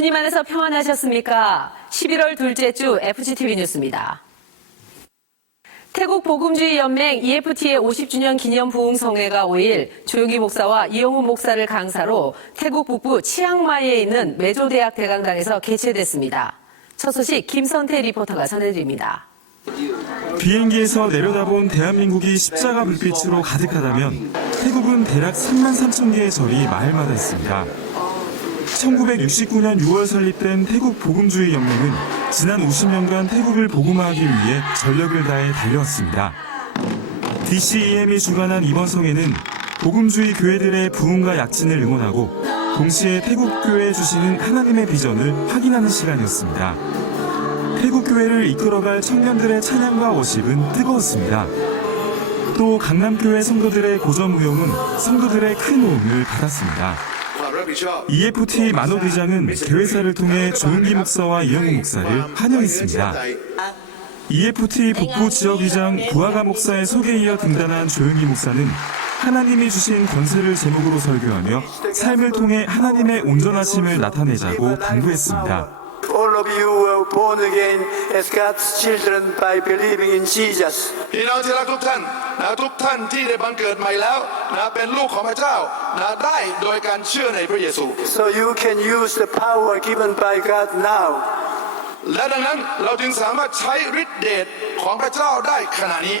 주님 안에서 평안하셨습니까? 11월 둘째 주 FGTV 뉴스입니다. 태국 복음주의 연맹 EFT의 50주년 기념 부흥성회가 5일 조용기 목사와 이영훈 목사를 강사로 태국 북부 치앙마이에 있는 메조대학 대강당에서 개최됐습니다. 첫 소식 김선태 리포터가 전해드립니다. 비행기에서 내려다본 대한민국이 십자가 불빛으로 가득하다면 태국은 대략 3만 3천 개의 절이 마을마다 있습니다. 1969년 6월 설립된 태국 복음주의 연맹은 지난 50년간 태국을 복음화하기 위해 전력을 다해 달려왔습니다. DCEM이 주관한 이번 성회는 복음주의 교회들의 부흥과 약진을 응원하고 동시에 태국 교회에 주시는 하나님의 비전을 확인하는 시간이었습니다. 태국 교회를 이끌어갈 청년들의 찬양과 워십은 뜨거웠습니다. 또 강남교회 성도들의 고전무용은 성도들의 큰 호응을 받았습니다. EFT 만호대장은 교회사를 통해 조용기 목사와 이영훈 목사를 환영했습니다. EFT 북부 지역의장 부하가 목사의 소개에 이어 등단한 조용기 목사는 하나님이 주신 권세를 제목으로 설교하며 삶을 통해 하나님의 온전하심을 나타내자고 당부했습니다. All of you were born again as God's children by believing in Jesus. พี่น้องที่รักทุกท่านทุกท่านที่ได้บังเกิดใหม่แล้วเป็นลูกของพระเจ้าได้โดยการเชื่อในพระเยซู So you can use the power given by God now. และดังนั้นเราจึงสามารถใช้ฤทธิ์เดชของพระเจ้าได้ขณะนี้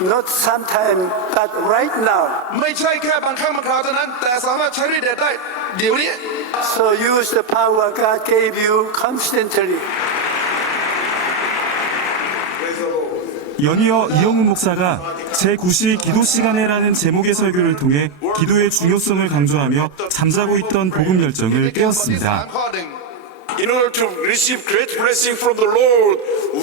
Not sometime, but right now. ไม่ใช่แค่บางครั้งบางคราวเท่านั้นแต่สามารถใช้ฤทธิ์เดชได้เดี๋ยวนี้ So use the power God gave you constantly. 연이어 이영훈 목사가 제9시 기도 시간에라는 제목의 설교를 통해 기도의 중요성을 강조하며 잠자고 있던 복음 열정을 깨웠습니다. In order to receive great blessing from the Lord,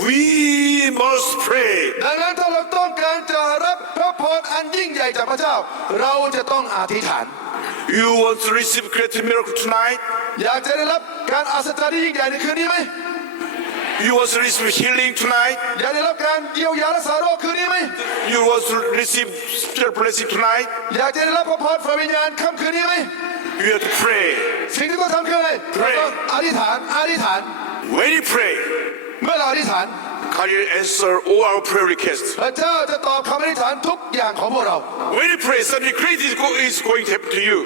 we must pray. ดังนั้นถ้าเราต้องการจะรับพระพรอันยิ่งใหญ่จากพระเจ้าเราจะต้องอธิษฐาน You want to receive great miracle tonight? อยากจะได้รับการอัศจรรย์ที่ยิ่งใหญ่ในคืนนี้ไหม You want to receive healing tonight? อยากได้รับการเยียวยารักษาโรคคืนนี้ไหม You want to receive spiritual blessing tonight? อยากจะได้รับพระพรฝ่ายวิญญาณค่ำคืนนี้ไหม You have to pray. สิ่งที่ต้องทำคืออะไรเราต้องอธิษฐานอธิษฐาน When you pray, เมื่อเราอธิษฐาน God will answer all our prayer requests. พระเจ้าจะตอบคำอธิษฐานทุกอย่างของพวกเรา When you pray, something great is going to happen to you.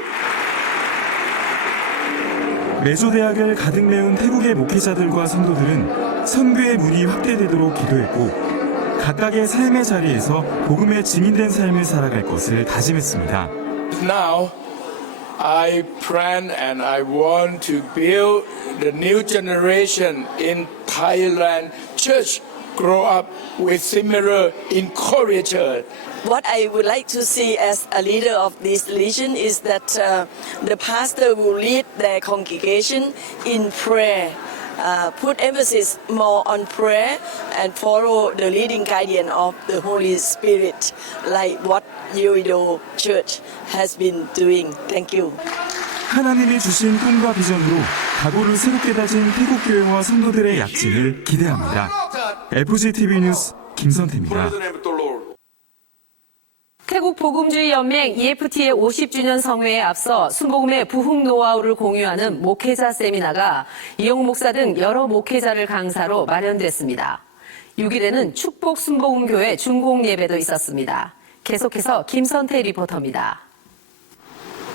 메조대학을 가득 메운 태국의 목회자들과 성도들은 선교의 문이 확대되도록 기도했고 각각의 삶의 자리에서 복음에 증인된 삶을 살아갈 것을 다짐했습니다. Now, I plan and I want to build the new generation in Thailand church grow up with similar encouragement. What I would like to see as a leader of this religion is that the pastor will lead their congregation in prayer, put emphasis more on prayer and follow the leading guidance of the Holy Spirit, like what Yoido Church has been doing. Thank you. 하나님이 주신 꿈과 비전으로 각오를 새롭게 다진 태국교회와 성도들의 약진을 기대합니다. FGTV 뉴스 김선태입니다. Praise the name of the Lord. 태국 복음주의 연맹 EFT의 50주년 성회에 앞서 순복음의 부흥 노하우를 공유하는 목회자 세미나가 이영훈 목사 등 여러 목회자를 강사로 마련됐습니다. 6일에는 축복 순복음교회 중공 예배도 있었습니다. 계속해서 김선태 리포터입니다.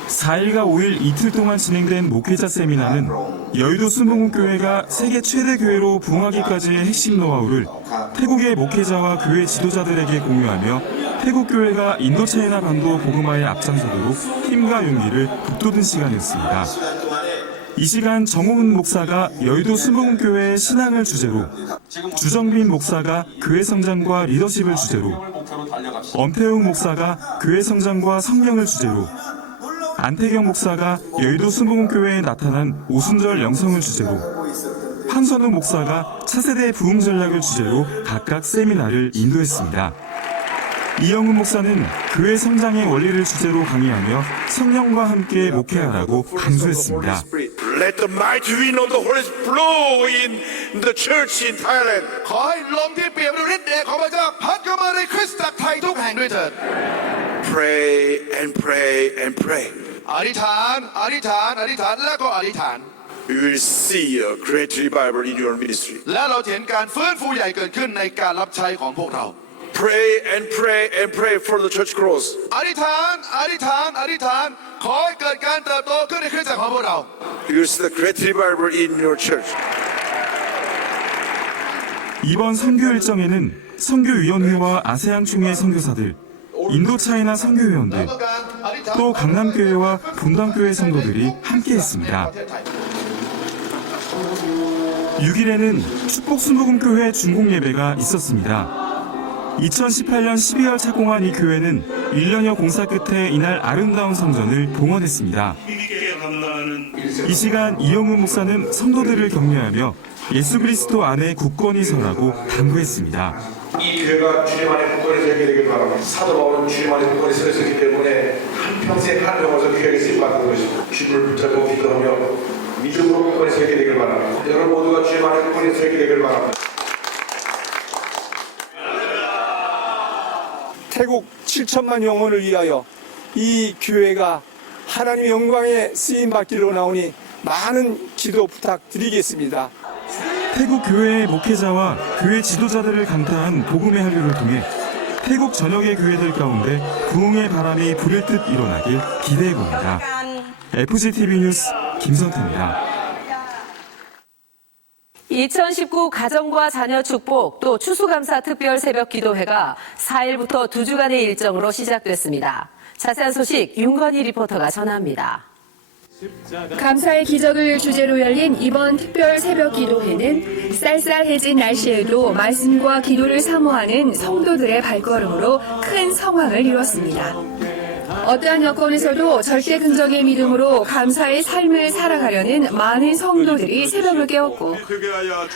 4일과 5일 이틀 동안 진행된 목회자 세미나는 여의도 순복음교회가 세계 최대 교회로 부흥하기까지의 핵심 노하우를 태국의 목회자와 교회 지도자들에게 공유하며 태국 교회가 인도차이나 반도 복음화에 앞장서도록 힘과 용기를 북돋은 시간이었습니다. 이 시간 정호은 목사가 여의도 순복음교회의 신앙을 주제로, 주정빈 목사가 교회 성장과 리더십을 주제로, 엄태웅 목사가 교회 성장과 성령을 주제로, 안태경 목사가 여의도 순복음교회에 나타난 오순절 영성을 주제로, 황선우 목사가 차세대 부흥 전략을 주제로 각각 세미나를 인도했습니다. 이영훈 목사는 교회 성장의 원리를 주제로 강의하며 성령과 함께 목회하라고 강조했습니다. Let the mighty wind of the Holy Spirit blow in the church in Thailand. ขอให้ลมที่เปี่ยมด้วยฤทธิ์เดชของพระเจ้าพัดเข้ามาในคริสตจักรไทยทุกแห่งด้วยเถิด Pray and pray and pray. อธิษฐานอธิษฐานอธิษฐานแล้วก็อธิษฐาน we will see a great revival in your ministry. และเราจะเห็นการฟื้นฟูใหญ่เกิดขึ้นในการรับใช้ของพวกเรา Pray and pray and pray for the church growth. อธิษฐานอธิษฐานอธิษฐานขอให้เกิดการเติบโตขึ้นในคริสตจักรของพวกเรา You will see the great revival in your church. 이번 선교 일정에는 선교위원회와 아세안 총회 선교사들, 인도차이나 선교위원들, 또 강남교회와 분당교회 성도들이 함께했습니다. 6일에는 축복순복음교회 중공예배가 있었습니다. 2018년 12월 착공한 이 교회는 1년여 공사 끝에 이날 아름다운 성전을 봉헌했습니다. 이 시간 이영훈 목사는 성도들을 격려하며 예수 그리스도 안에 굳건히 서라고 당부했습니다. 이 교회가 주님 안에 굳건히 서게 되길 바랍니다. 사도 바울은 주님 안에 굳건히 서 있었기 때문에 한평생 한 병원에서 교회에 쓰임받는 것입니다. 주님을 붙잡고 기도하며 믿음으로 굳건히 서게 되길 바랍니다. 여러분 모두가 주님 안에 굳건히 서게 되길 바랍니다. 태국 7천만 영혼을 위하여 이 교회가 하나님의 영광에 쓰임받기로 나오니 많은 기도 부탁드리겠습니다. 태국 교회의 목회자와 교회 지도자들을 강타한 복음의 한류를 통해 태국 전역의 교회들 가운데 부흥의 바람이 불을 듯 일어나길 기대해봅니다. FGTV 뉴스 김성태입니다. 2019 가정과 자녀 축복 또 추수감사 특별 새벽 기도회가 4일부터 2주간의 일정으로 시작됐습니다. 자세한 소식 윤건희 리포터가 전합니다. 감사의 기적을 주제로 열린 이번 특별 새벽 기도회는 쌀쌀해진 날씨에도 말씀과 기도를 사모하는 성도들의 발걸음으로 큰 성황을 이뤘습니다. 어떠한 여건에서도 절대 긍정의 믿음으로 감사의 삶을 살아가려는 많은 성도들이 새벽을 깨웠고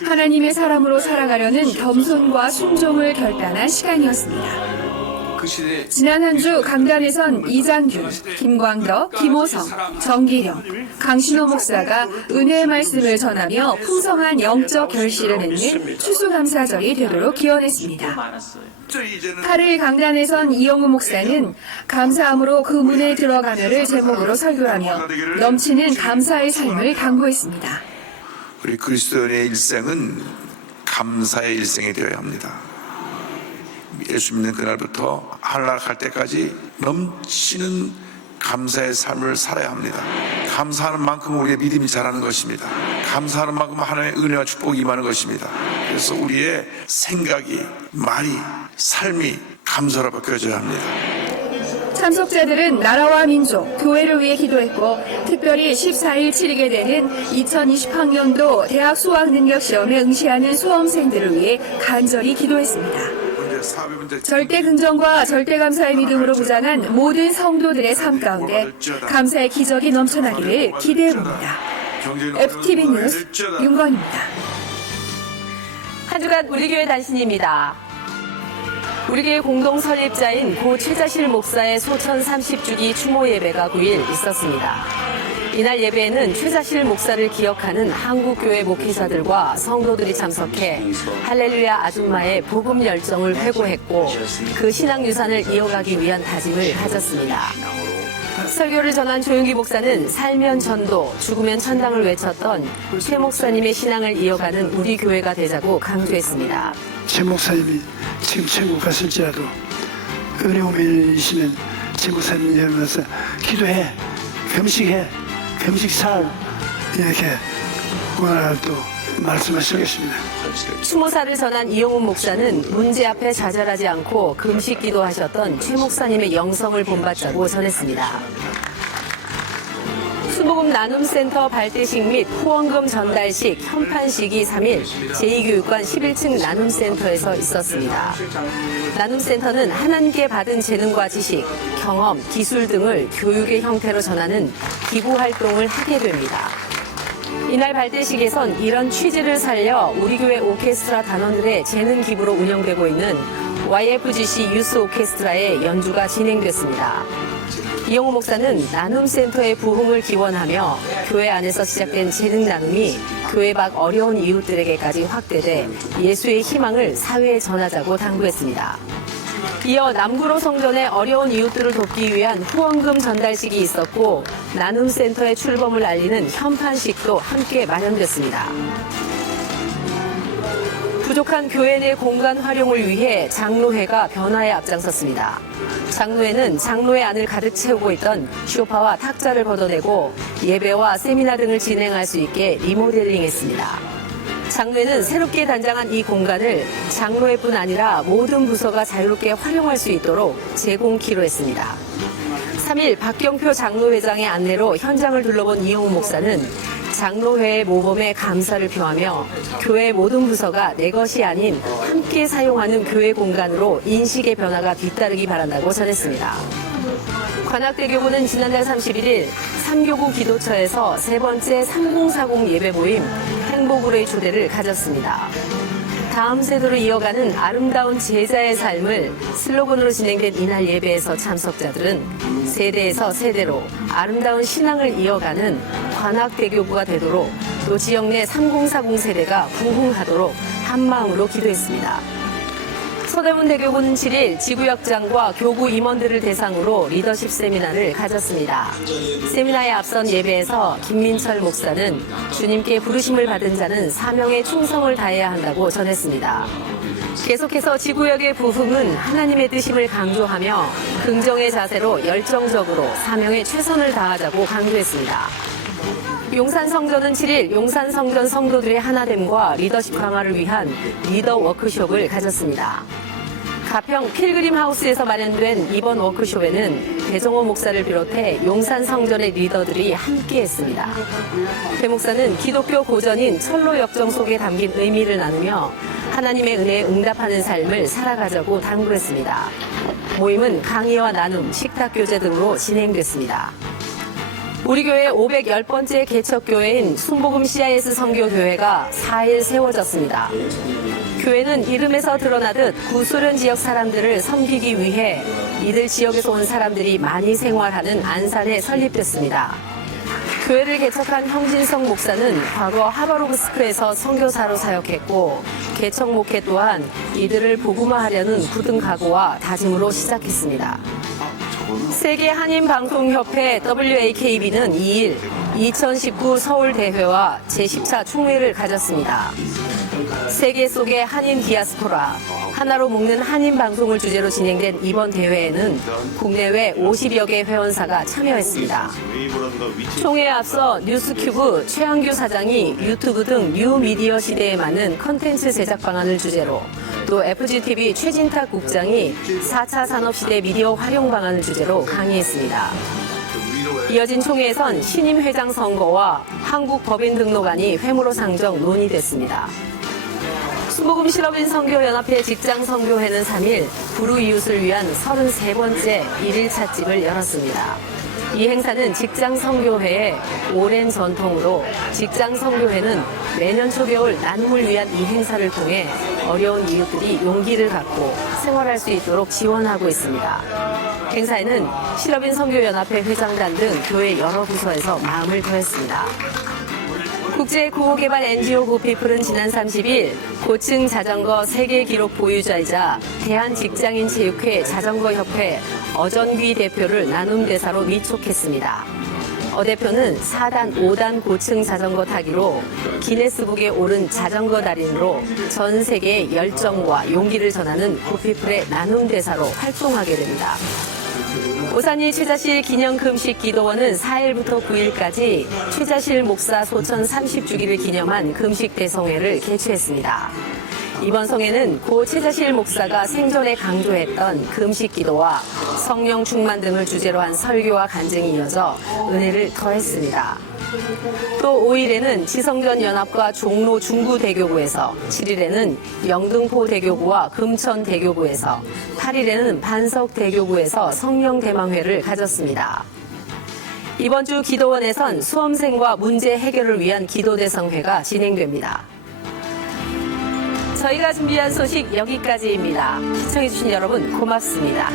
하나님의 사람으로 살아가려는 겸손과 순종을 결단한 시간이었습니다. 지난 한 주 강단에선 이장균, 김광덕, 김호성, 정기령, 강신호 목사가 은혜의 말씀을 전하며 풍성한 영적 결실을 맺는 추수감사절이 되도록 기원했습니다. 8일 강단에선 이영우 목사는 감사함으로 그 문에 들어가며를 제목으로 설교하며 넘치는 감사의 삶을 강구했습니다. 우리 그리스도인의 일생은 감사의 일생이 되어야 합니다. 예수 믿는 그날부터 하늘나라갈 때까지 넘치는 감사의 삶을 살아야 합니다. 감사하는 만큼 우리의 믿음이 자라는 것입니다. 감사하는 만큼 하나님의 은혜와 축복이 임하는 것입니다. 그래서 우리의 생각이, 말이, 삶이 감사로 바뀌어져야 합니다. 참석자들은 나라와 민족, 교회를 위해 기도했고 특별히 14일 치르게 되는 2020학년도 대학 수학능력시험에 응시하는 수험생들을 위해 간절히 기도했습니다. 절대 긍정과 절대 감사의 믿음으로 무장한 모든 성도들의 삶 가운데 감사의 기적이 넘쳐나기를 기대해봅니다. FTV 뉴스 윤건입니다. 한 주간 우리 교회 단신입니다. 우리 교회 공동 설립자인 고 최자실 목사의 소천 30주기 추모 예배가 9일 있었습니다. 이날 예배에는 최자실 목사를 기억하는 한국교회 목회자들과 성도들이 참석해 할렐루야 아줌마의 복음 열정을 회고했고 그 신앙 유산을 이어가기 위한 다짐을 가졌습니다. 설교를 전한 조용기 목사는 살면 전도, 죽으면 천당을 외쳤던 최 목사님의 신앙을 이어가는 우리 교회가 되자고 강조했습니다. 최 목사님이 지금 천국 갔을지라도 어려움이 있으면 최 목사님이 여러분서 기도해, 금식해, 금식살 이렇게 오늘 또 말씀하시겠습니다. 추모사를 전한 이용훈 목사는 문제 앞에 좌절하지 않고 금식 기도하셨던 최 목사님의 영성을 본받자고 전했습니다. 순복음 나눔센터 발대식 및 후원금 전달식, 현판식이 3일 제2교육관 11층 나눔센터에서 있었습니다. 나눔센터는 하나님께 받은 재능과 지식, 경험, 기술 등을 교육의 형태로 전하는 기부 활동을 하게 됩니다. 이날 발대식에선 이런 취지를 살려 우리 교회 오케스트라 단원들의 재능 기부로 운영되고 있는 YFGC 유스 오케스트라의 연주가 진행됐습니다. 이용호 목사는 나눔센터의 부흥을 기원하며 교회 안에서 시작된 재능 나눔이 교회 밖 어려운 이웃들에게까지 확대돼 예수의 희망을 사회에 전하자고 당부했습니다. 이어 남구로 성전의 어려운 이웃들을 돕기 위한 후원금 전달식이 있었고 나눔센터의 출범을 알리는 현판식도 함께 마련됐습니다. 부족한 교회 내 공간 활용을 위해 장로회가 변화에 앞장섰습니다. 장로회는 장로의 안을 가득 채우고 있던 소파와 탁자를 걷어내고 예배와 세미나 등을 진행할 수 있게 리모델링했습니다. 장로회는 새롭게 단장한 이 공간을 장로회뿐 아니라 모든 부서가 자유롭게 활용할 수 있도록 제공키로 했습니다. 3일 박경표 장로회장의 안내로 현장을 둘러본 이용우 목사는 장로회의 모범에 감사를 표하며 교회 모든 부서가 내 것이 아닌 함께 사용하는 교회 공간으로 인식의 변화가 뒤따르기 바란다고 전했습니다. 관악대교구는 지난달 31일 3교구 기도처에서 세 번째 3040 예배 모임 행복으로의 초대를 가졌습니다. 다음 세대로 이어가는 아름다운 제자의 삶을 슬로건으로 진행된 이날 예배에서 참석자들은 세대에서 세대로 아름다운 신앙을 이어가는 관악대교구가 되도록 또 지역 내 3040 세대가 부흥하도록 한마음으로 기도했습니다. 서대문대교구는 7일 지구역장과 교구 임원들을 대상으로 리더십 세미나를 가졌습니다. 세미나에 앞선 예배에서 김민철 목사는 주님께 부르심을 받은 자는 사명에 충성을 다해야 한다고 전했습니다. 계속해서 지구역의 부흥은 하나님의 뜻임을 강조하며 긍정의 자세로 열정적으로 사명에 최선을 다하자고 강조했습니다. 용산성전은 7일 용산성전 성도들의 하나됨과 리더십 강화를 위한 리더 워크숍을 가졌습니다. 가평 필그림하우스에서 마련된 이번 워크숍에는 배정호 목사를 비롯해 용산성전의 리더들이 함께했습니다. 배 목사는 기독교 고전인 철로역정 속에 담긴 의미를 나누며 하나님의 은혜에 응답하는 삶을 살아가자고 당부했습니다. 모임은 강의와 나눔, 식탁교제 등으로 진행됐습니다. 우리 교회 510번째 개척교회인 순복음 CIS 선교교회가 4일 세워졌습니다. 교회는 이름에서 드러나듯 구소련 지역 사람들을 섬기기 위해 이들 지역에서 온 사람들이 많이 생활하는 안산에 설립됐습니다. 교회를 개척한 형진성 목사는 과거 하바로브스크에서 선교사로 사역했고 개척 목회 또한 이들을 복음화하려는 굳은 각오와 다짐으로 시작했습니다. 세계 한인방송협회 WAKB는 2일 2019 서울대회와 제10차 총회를 가졌습니다. 세계 속의 한인 디아스포라, 하나로 묶는 한인 방송을 주제로 진행된 이번 대회에는 국내외 50여 개 회원사가 참여했습니다. 총회에 앞서 뉴스큐브 최한규 사장이 유튜브 등 뉴미디어 시대에 맞는 컨텐츠 제작 방안을 주제로 또 FGTV 최진탁 국장이 4차 산업시대 미디어 활용 방안을 주제로 강의했습니다. 이어진 총회에선 신임 회장 선거와 한국 법인 등록안이 회무로 상정 논의됐습니다. 순복음 실업인 선교연합회 직장선교회는 3일 불우이웃을 위한 33번째 1일 찻집을 열었습니다. 이 행사는 직장선교회의 오랜 전통으로 직장선교회는 매년 초겨울 나눔을 위한 이 행사를 통해 어려운 이웃들이 용기를 갖고 생활할 수 있도록 지원하고 있습니다. 행사에는 실업인 선교연합회 회장단 등 교회 여러 부서에서 마음을 더했습니다. 국제구호개발 NGO 구피플은 지난 30일 고층 자전거 세계 기록 보유자이자 대한직장인체육회 자전거협회 어전귀 대표를 나눔대사로 위촉했습니다. 어 대표는 4단, 5단 고층 자전거 타기로 기네스북에 오른 자전거 달인으로 전 세계의 열정과 용기를 전하는 구피플의 나눔대사로 활동하게 됩니다. 오산리 최자실 기념금식 기도원은 4일부터 9일까지 최자실 목사 소천 30주기를 기념한 금식 대성회를 개최했습니다. 이번 성회는 고 최자실 목사가 생전에 강조했던 금식 기도와 성령 충만 등을 주제로 한 설교와 간증이 이어져 은혜를 더했습니다. 또 5일에는 지성전 연합과 종로 중구대교구에서, 7일에는 영등포대교구와 금천대교구에서, 8일에는 반석대교구에서 성령대망회를 가졌습니다. 이번 주 기도원에선 수험생과 문제 해결을 위한 기도대성회가 진행됩니다. 저희가 준비한 소식 여기까지입니다. 시청해주신 여러분 고맙습니다.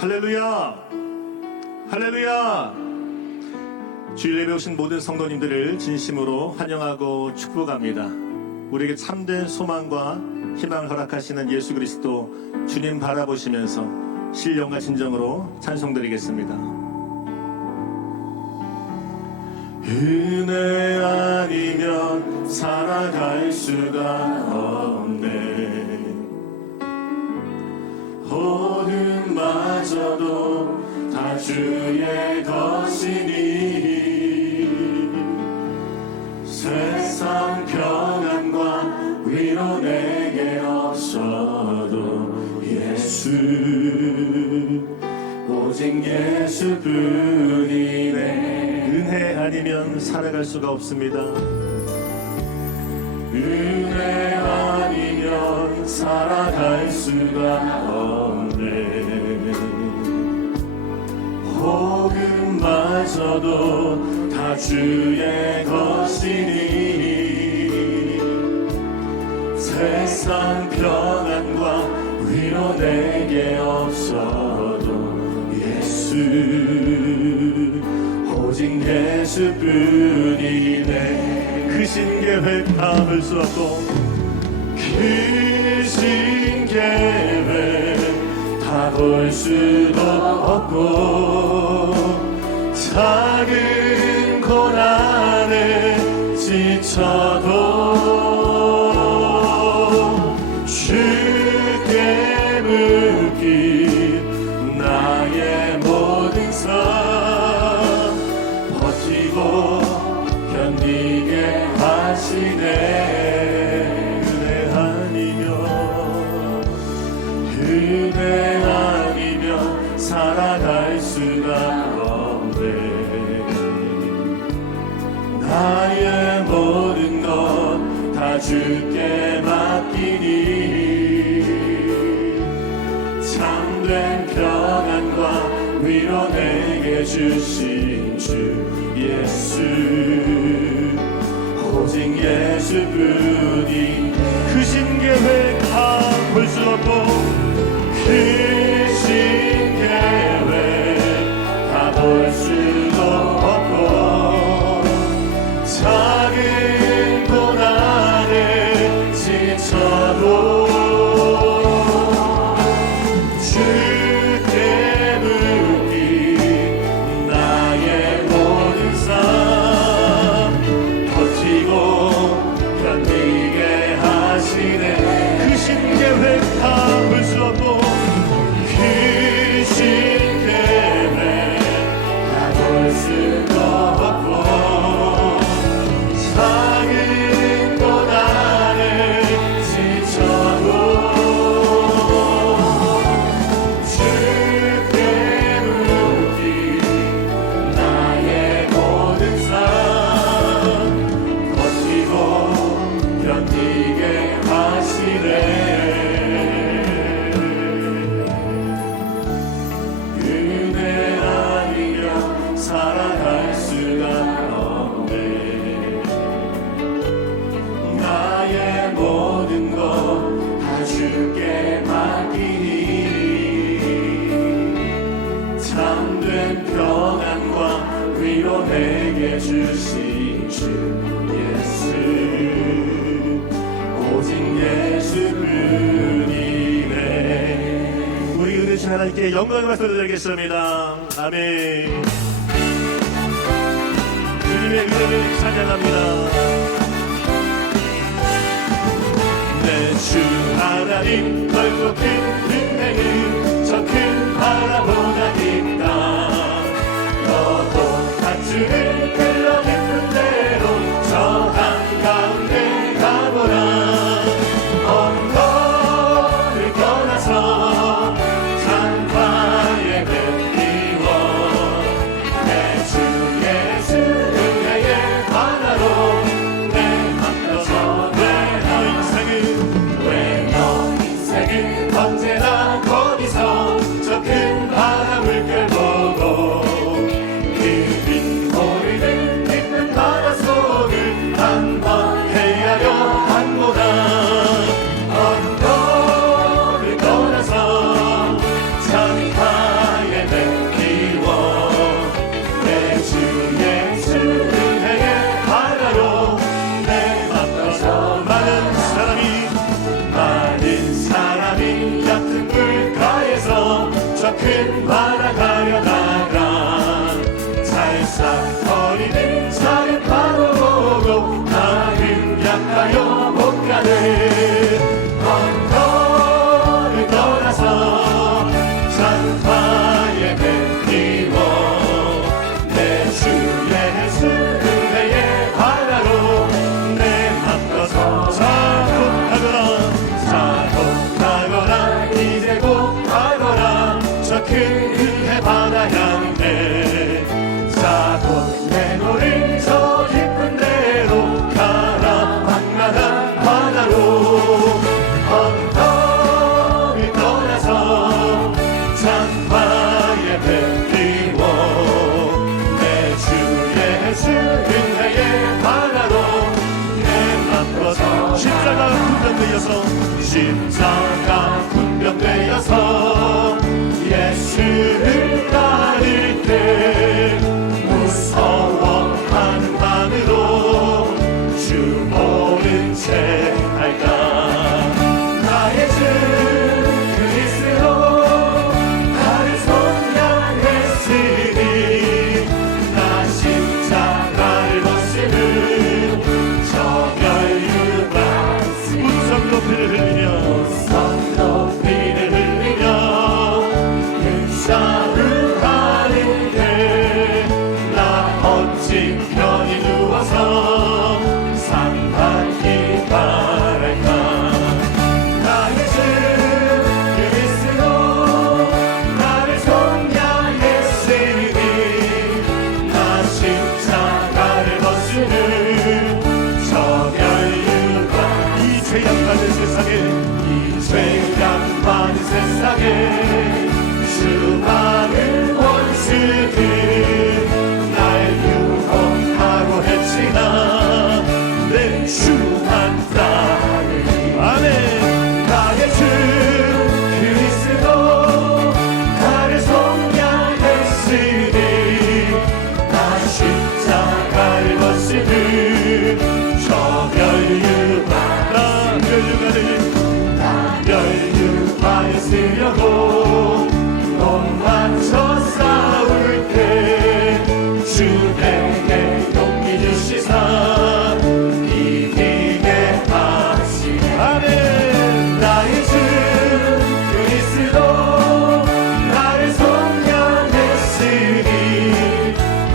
할렐루야! 할렐루야! 주일 예배 오신 모든 성도님들을 진심으로 환영하고 축복합니다. 우리에게 참된 소망과 희망을 허락하시는 예수 그리스도 주님 바라보시면서 신령과 진정으로 찬송드리겠습니다. 은혜 아니면 살아갈 수가 없네. 어둠마저도 다 주의 것이니 세상 평안과 위로 내게 없어도 예수 오직 예수뿐이네. 은혜 아니면 살아갈 수가 없습니다. 은혜 아니면 살아갈 수가 없네. 복음마저도 다 주의 것이니 세상 평안과 위로 내게 없어도 예수 오직 예수뿐이네. 그 신계획 다 볼 수 없고 그 신계획 다 볼 수도 없고 작은 고난에 지쳐도 주께 묶인 나의 모든 삶 버티고 견디게 하시네. 은혜 아니면 살아갈 수가 없네. 나의 모든 것 다 주께 맡기니 참된 평안과 위로 내게 주신 주 예수 오직 예수뿐이 그 신계획 다 볼 수 없고 그 신계획 다 볼 수도 없고 작은 고난에 지쳐도 주께 묶인 나의 모든 삶 버티고 견디게 하시네. 그 신계획 다 볼 수 없고 그 신계획 다 볼 수도 없고 작은 고난에 지쳐도 주께 묶인 나의 모든 삶 버티고 견디게 하시네. 은혜 아니면 살아갈 수가 없네. 나의 모든 것 다 주께 맡기니 참된 평안과 위로 내게 주신 주 예수 오직 예수뿐이네. 우리 은혜 주신 하나님께 영광의 말씀 드리겠습니다. 아멘. 주님의 은혜를 찬양합니다. 내 주 하나님 넓고 큰 은혜는 저 큰 바라보다 있다. 너도 밧줄을 끌어내는 대로 저 한가운데 가보라. 언덕을 떠나서 산파에 뱉기워 내 주 예수 은혜의 하나로 내 맘떠서 왜 너 인생은 언제나 거기서 저 큰 십자가 군병되어서 예수를 따를 때 무서워하는 마음으로 주 보는 채 할까. 나의 주 그리스도 나를 속량했으니 나 십자가를 벗으는 저 멸류관 우성 높이를 흘리며 근사하는데 나 어찌 편히 누워서 상 받기 바랄까. 나의 주 그리스도 나를 속량했으니 나 십자가를 벗으는 저 멸류관 이 죄악 많은 세상에 이 죄악 많은 세상에 수많은 원수들 날 유혹하고 했지만 내 주만 따르리. 아멘. 나의 주 그리스도 나를 속량했으니 나 십자가를 벗으는 저 멸류관 멸류관을 쓰려고 돈 맞춰 싸울 때 주 내게 용기 주시사 이기게 하시네. 아멘. 나의 주 그리스도 나를 속량했으니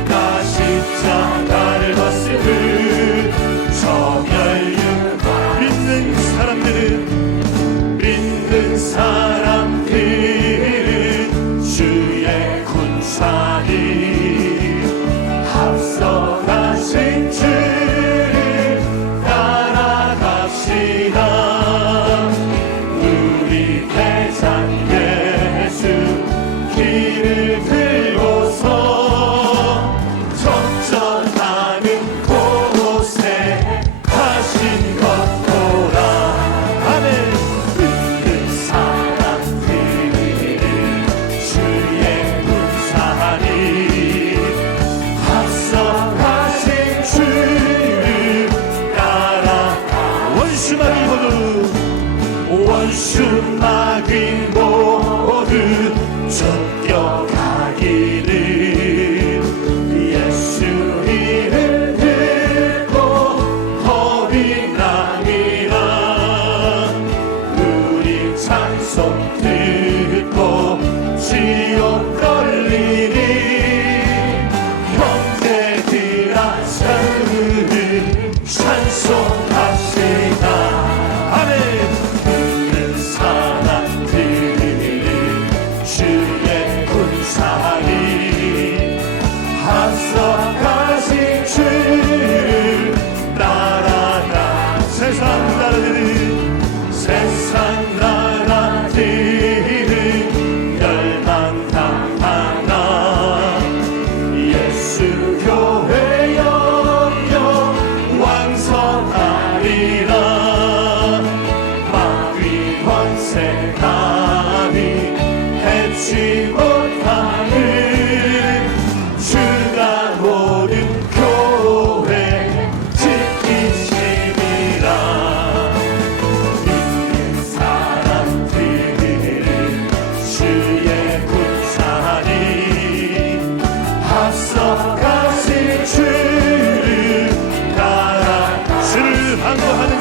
나 십자가를 벗으는 저 멸류관 믿는 사람들은 주의 군사니 앞서가신 주를 따라갑시다. 우리 대장 예수 길을 들고서 적전하는 곳에 하신 것 보라. 아멘. 원수막이 모두 쫓겨가기를 예수 이름 듣고 겁이 나니라. 우리 찬송 듣고 지옥 걸리니 형제들아 서를 찬송합시다. 아멘. 주의 군사니 앞서가신 주를 따라가. 세상 나라들은 멸망당하나 예수 교회 영영 왕성하리라. 마귀 권세 감히 해치 못하는 주가 모든 교회 지키시리라. 믿는 사람들은 주의 군사니 앞서가신 주를 따라 주를 반구하는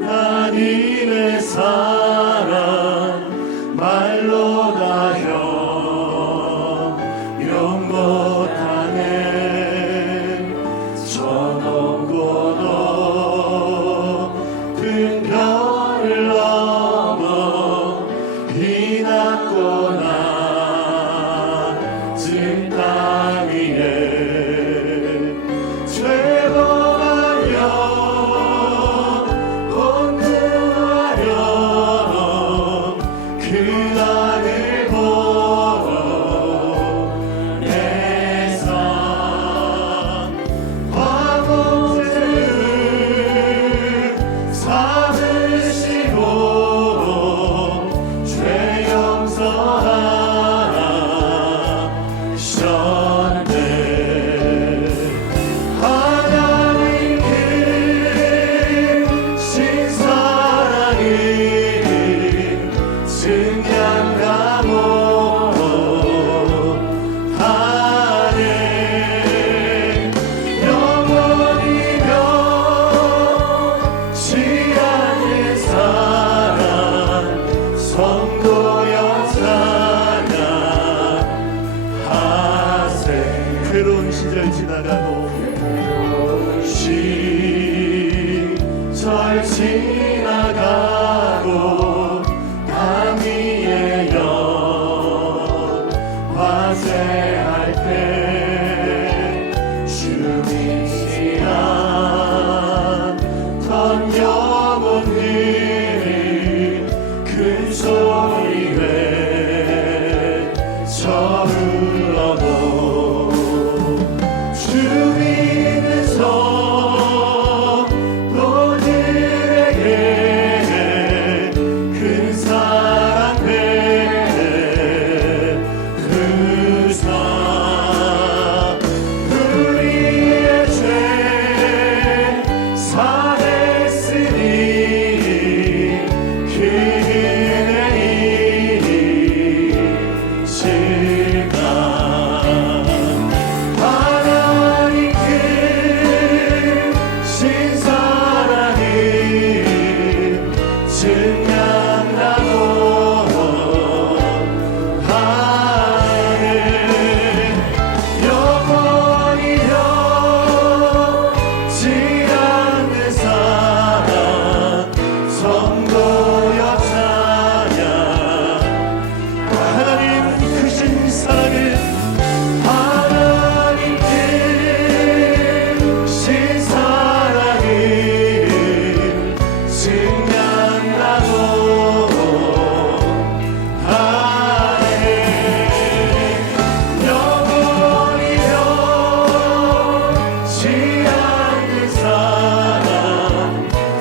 하나님의 사랑 말로 다 형용 못하네. 저 높고도 큰 별을 넘어 비 낮고 낮은 땅 위에 죄범하여 온누하여 그 하늘 보러 내 삶 화목들을 삼으시고 죄 용서하셨네. 하나님 크신 사랑을 증량하고 하네. 영원히 변치 않는 사랑 성도여 찬양하세. 괴로운 시절 지나가고 시절 지나가고 강 위에 화세할 때 주이지 않던 영혼들이 큰 소리 외쳐 흘러도 주 믿는 성도들에게 큰 사랑 베푸사. 우리의 죄 사했으니 그 은혜이 질까. 하나님 크신 사랑을 증량하고 하네. 영원히 변치 않는 사랑 성도여 찬양. 하나님 크신 사랑을 하나님 크신 사랑을 증량하고 하네. 영원히 변치 않는 사랑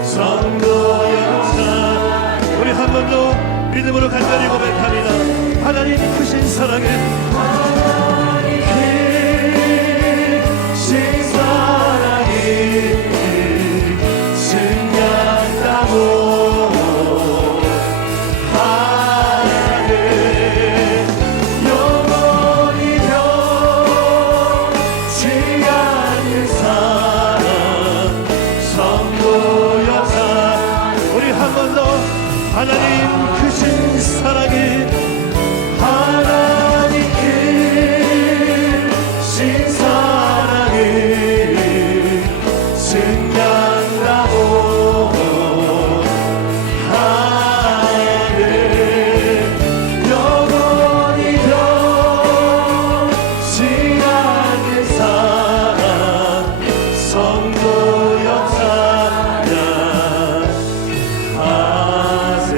성도여 찬양. 우리 한 번 더 믿음으로 간절히 고백합니다. 하나님 크신 사랑을 크신 사랑을 증량하고 하네. 영원히 변치 않는 사랑 성도여 찬양. 우리 한 번 더 하나님 크신 사랑을 하나님 크신 사랑을 증량하고 하네. 영원히 변치 않는 사랑 성도여 찬양하세.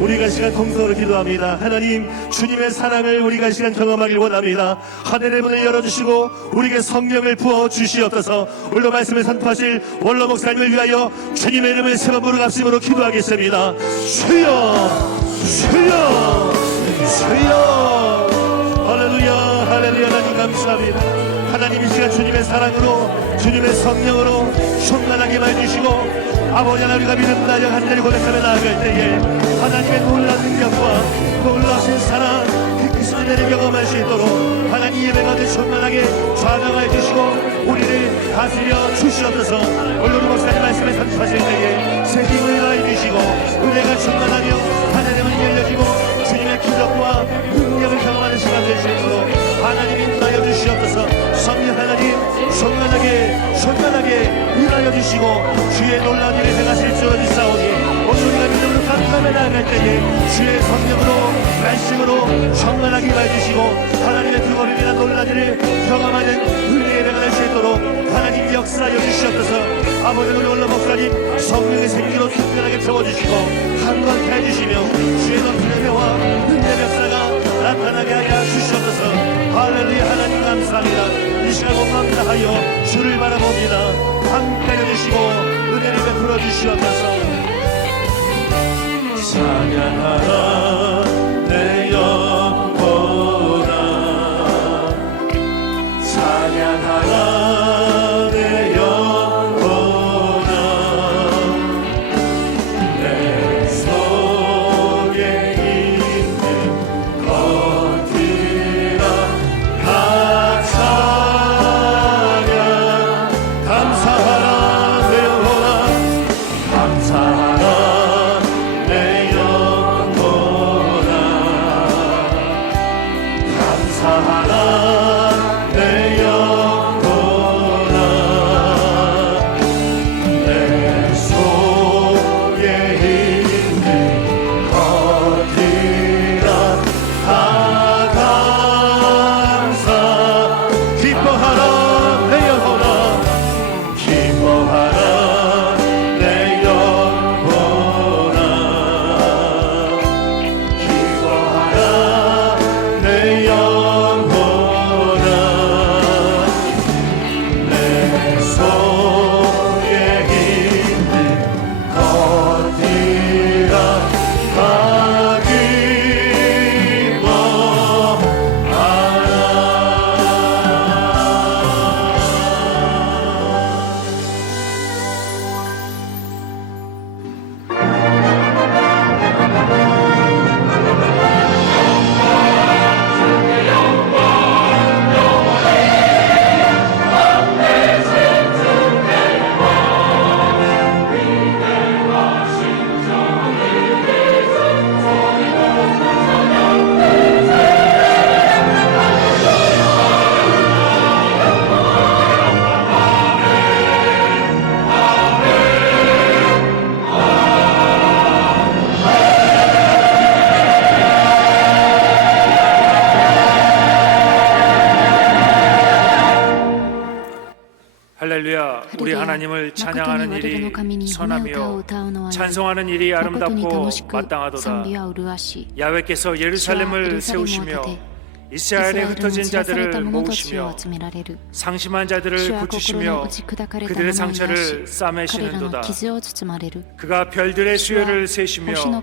우리가 시간 통성으로 기도합니다. 하나님 주님의 사랑을 우리가 시간 경험하길 원합니다. 하늘의 문을 열어주시고 우리에게 성령을 부어주시옵소서. 오늘도 말씀을 선포하실 원로 목사님을 위하여 주님의 이름을 세 번 부르고 합심으로 기도하겠습니다. 주여 주여 주여. 할렐루야 할렐루야. 하나님 감사합니다. 하나님 이 시간 주님의 사랑으로 주님의 성령으로 충만하게 해주시고 아버지 하나님 우리가 믿음과 간절히 고백하며 나아갈 때에 하나님의 놀라운 능력과 놀라신 사랑 그 크신 은혜를 경험할 수 있도록 하나님 예배 가운데 충만하게 좌정하여 주시고 우리를 다스려 주시옵소서. 오늘 서실 때에 새 힘을 더해 주시고 은혜가 충만하며 하나님은 열려지고 주님의 기적과 능력을 경험하는 시간 될 수 있도록 하나님이 인하여 주시옵소서. 성령 하나님 손만하게 인하여 주시고 주의 놀라운 일을 행하실 줄 믿사오니 오늘 우리가 믿음으로 감사하며 나아갈 때에 주의 성령으로 말씀으로 충만하게 임해주시고 하나님의 그거를 인한 놀라운 일을 경험하는 은혜의 배가 될 수 있도록 하나님 역사하여 주시옵소서. 아버지 우리 올라 목사님 성령의 생기로 특별하게 채워주시고 한번 해주시며 주의 높은 은혜와 은혜 역사가 나타나게 하여 주시옵소서. 할렐루야. 하나님 감사합니다. 이 시간 몸만 다하여 주를 바라봅니다. 함께 해주시고 은혜를 베풀어 주시옵소서. 찬양하라 내 영혼아 찬양하라 내 영혼아 내 속에 있는 것들아 다 찬양 감사하라 내 영혼아 감사하라 내 영혼아 감사하라 내 영혼아 내 속에 있는 것들아 다 감사 기뻐하라 내 영혼아 기뻐하라 내 영혼아 기뻐하라 내 영혼아 내 속에 있는 것들아 다 할렐루야. 우리 하나님을 찬양하는 일이 선하며 찬송하는 일이 아름답고 마땅하도다. 야훼께서 예루살렘을 세우시며 이스라엘에 흩어진 자들을 모으시며 상심한 자들을 고치시며 그들의 상처를 싸매시는도다. 그가 별들의 수요를 세시며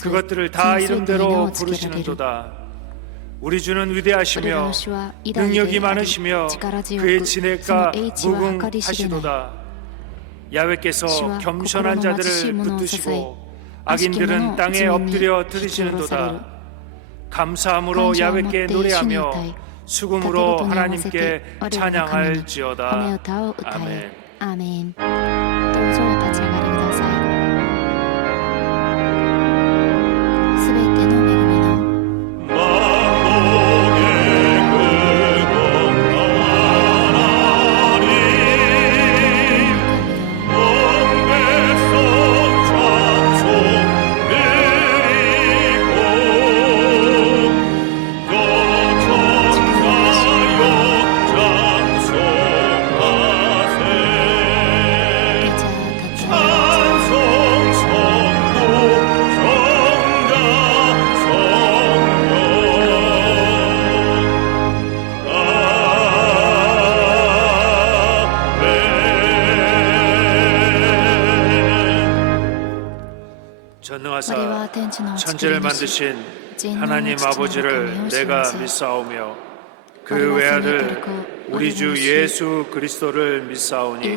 그것들을 다 이름대로 부르시는도다. 우리 주는 위대하시며 능력이 많으시며 그의 진액과 무궁하시도다. 야훼께서 겸손한 자들을 붙드시고 악인들은 땅에 엎드려 들으시는도다. 감사함으로 야훼께 노래하며 수금으로 하나님께 찬양할지어다. 아멘. 아멘. どうぞお立ち上がりください。すべての恵みの 전능하사 천지를 만드신 하나님 아버지를 내가 믿사오며 그 외아들 우리 주 예수 그리스도를 믿사오니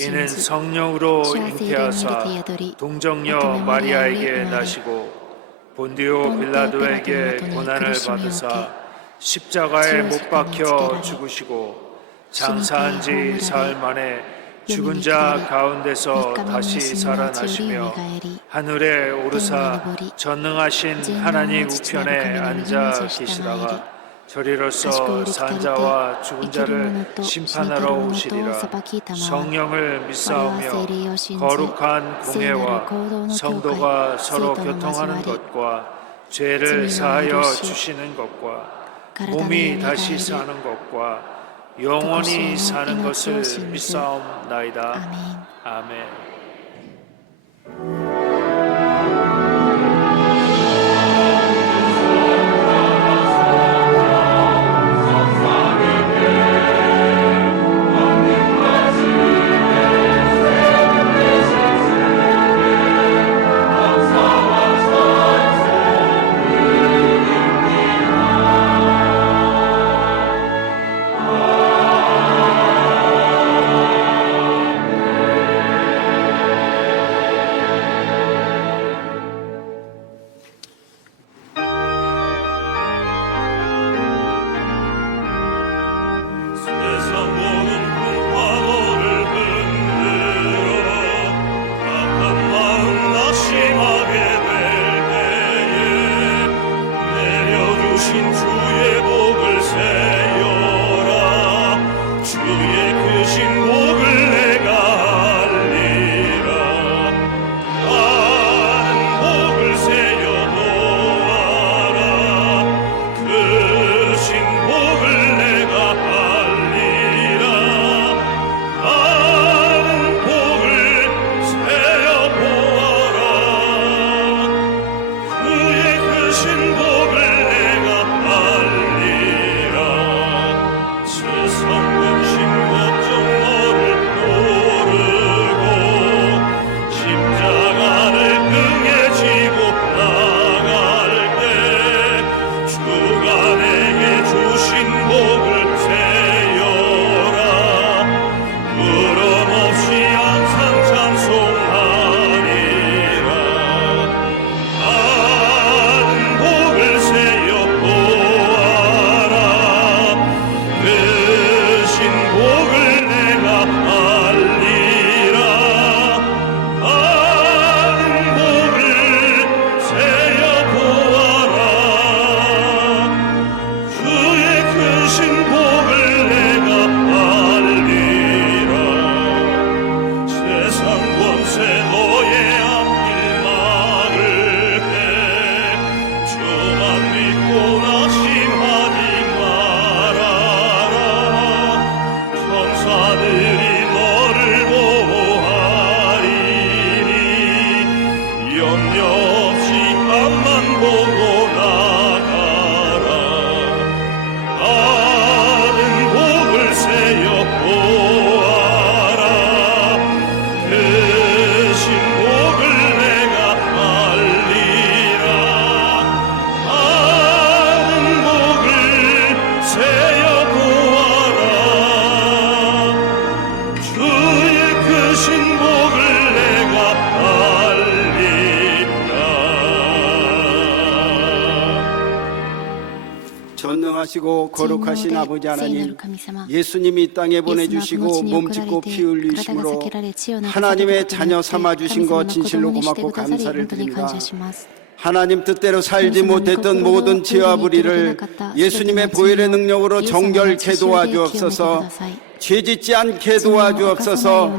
이는 성령으로 잉태하사 동정녀 마리아에게 나시고 본디오 빌라도에게 고난을 받으사 십자가에 못 박혀 죽으시고 장사한 지 사흘 만에 죽은 자 가운데서 다시 살아나시며 하늘에 오르사 전능하신 하나님 우편에 앉아 계시다가 저리로서 산자와 죽은 자를 심판하러 오시리라. 성령을 믿사오며 거룩한 공회와 성도가 서로 교통하는 것과 죄를 사하여 주시는 것과 몸이 다시 사는 것과 영원히 사는 것을 믿사옵나이다. 아멘. 전능하시고 거룩하신 아버지 하나님, 예수님이 이 땅에 보내주시고 몸짓고 피 흘리심으로 하나님의 자녀 삼아주신 것 진실로 고맙고 감사를 드립니다. 하나님 뜻대로 살지 못했던 모든 죄와 불의를 예수님의 보혈의 능력으로 정결케 도와주옵소서. 죄짓지 않게 도와주옵소서.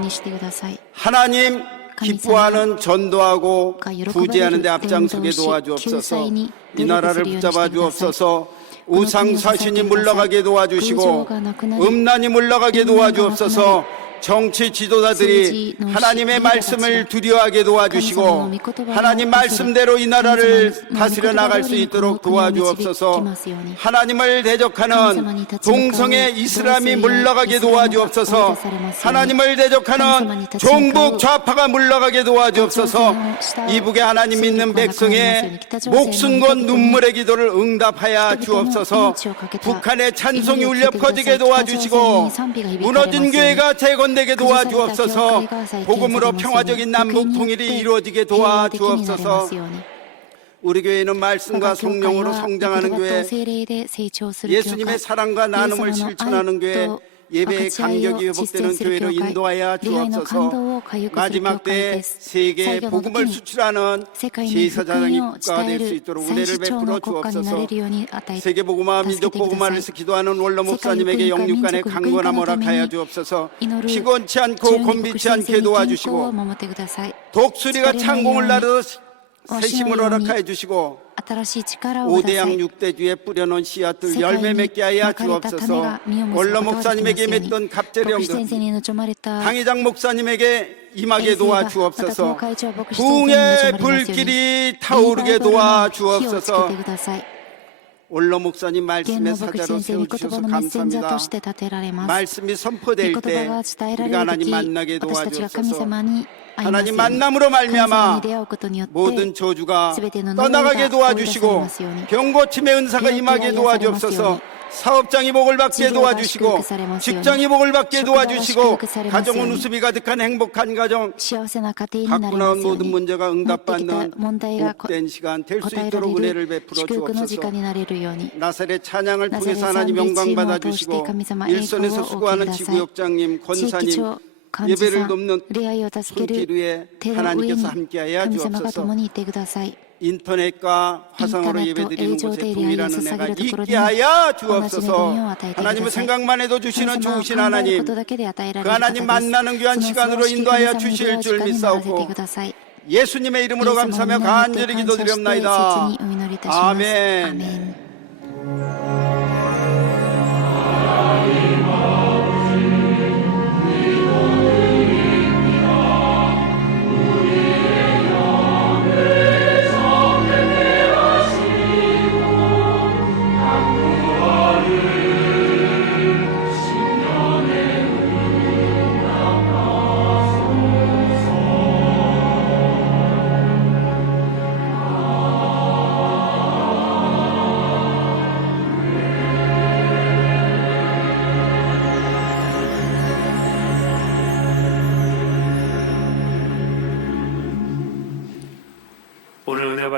하나님 기뻐하는 전도하고 구제하는 데 앞장서게 도와주옵소서. 이 나라를 붙잡아 주옵소서. 우상 사신이 물러가게 도와주시고 음란이 물러가게 도와주옵소서. 정치 지도자들이 하나님의 말씀을 두려워하게 도와주시고 하나님 말씀대로 이 나라를 다스려 나갈 수 있도록 도와주옵소서. 하나님을 대적하는 동성애 이슬람이 물러가게 도와주옵소서. 하나님을 대적하는 종북 좌파가 물러가게 도와주옵소서. 이북에 하나님 믿는 백성의 목숨과 눈물의 기도를 응답하여 주옵소서. 북한의 찬송이 울려 퍼지게 도와주시고 무너진 교회가 재건되게 도와주옵소서. 복음으로 평화적인 남북 통일이 이루어지게 도와주옵소서. 우리 교회는 말씀과 성령으로 성장하는 교회, 예수님의 사랑과 나눔을 실천하는 교회, 예배의 간격이 회복되는 교회로 인도하여 주옵소서. 마지막 때 세계에 복음을 수출하는 제사장이 국가가 될 수 있도록 은혜를 베풀어 주옵소서. 세계 복음화 민족 복음화를 위해서 기도하는 원로 목사님에게 영육간의 강건함 허락하여 주옵소서. 피곤치 않고 곤비치 않게 도와주시고 독수리가 창공을 나르듯 새 힘을 허락하여 주시고 5대양 6대주에 뿌려놓은 씨앗들 열매 맺게 하여 주옵소서. 원로 목사님에게 맺던 갑절령들 당회장 목사님에게 임하게 도와주옵소서. 부흥의 불길이 타오르게 도와주옵소서. 원로 목사님 말씀의 사자로 세워주셔서 감사합니다. 말씀이 선포될 때 우리가 하나님 만나게 도와주옵소서. 하나님 만남으로 말미암아 모든 저주가 떠나가게 도와주시고 병고침의 은사가 임하게 도와주옵소서. 사업장이 복을 받게 도와주시고 직장이 복을 받게 도와주시고 가정은 웃음이 가득한 행복한 가정, 갖고 나온 모든 문제가 응답받는 복된 시간 될 수 있도록 은혜를 베풀어 주옵소서. 나사렛 찬양을 통해서 하나님 영광 받아주시고 일선에서 수고하는 지구역장님, 권사님, 예배를 돕는 손길 위에 하나님께서 함께하여 주옵소서. 인터넷과 화상으로 예배드리는 곳에 동일한 은혜가 있게 하여 주옵소서. 하나님의 생각만 해도 주시는 좋으신 하나님, 그 하나님 만나는 귀한 시간으로 인도하여 주실 줄 믿사오고 예수님의 이름으로 감사하며 간절히 기도드리옵나이다. 아멘.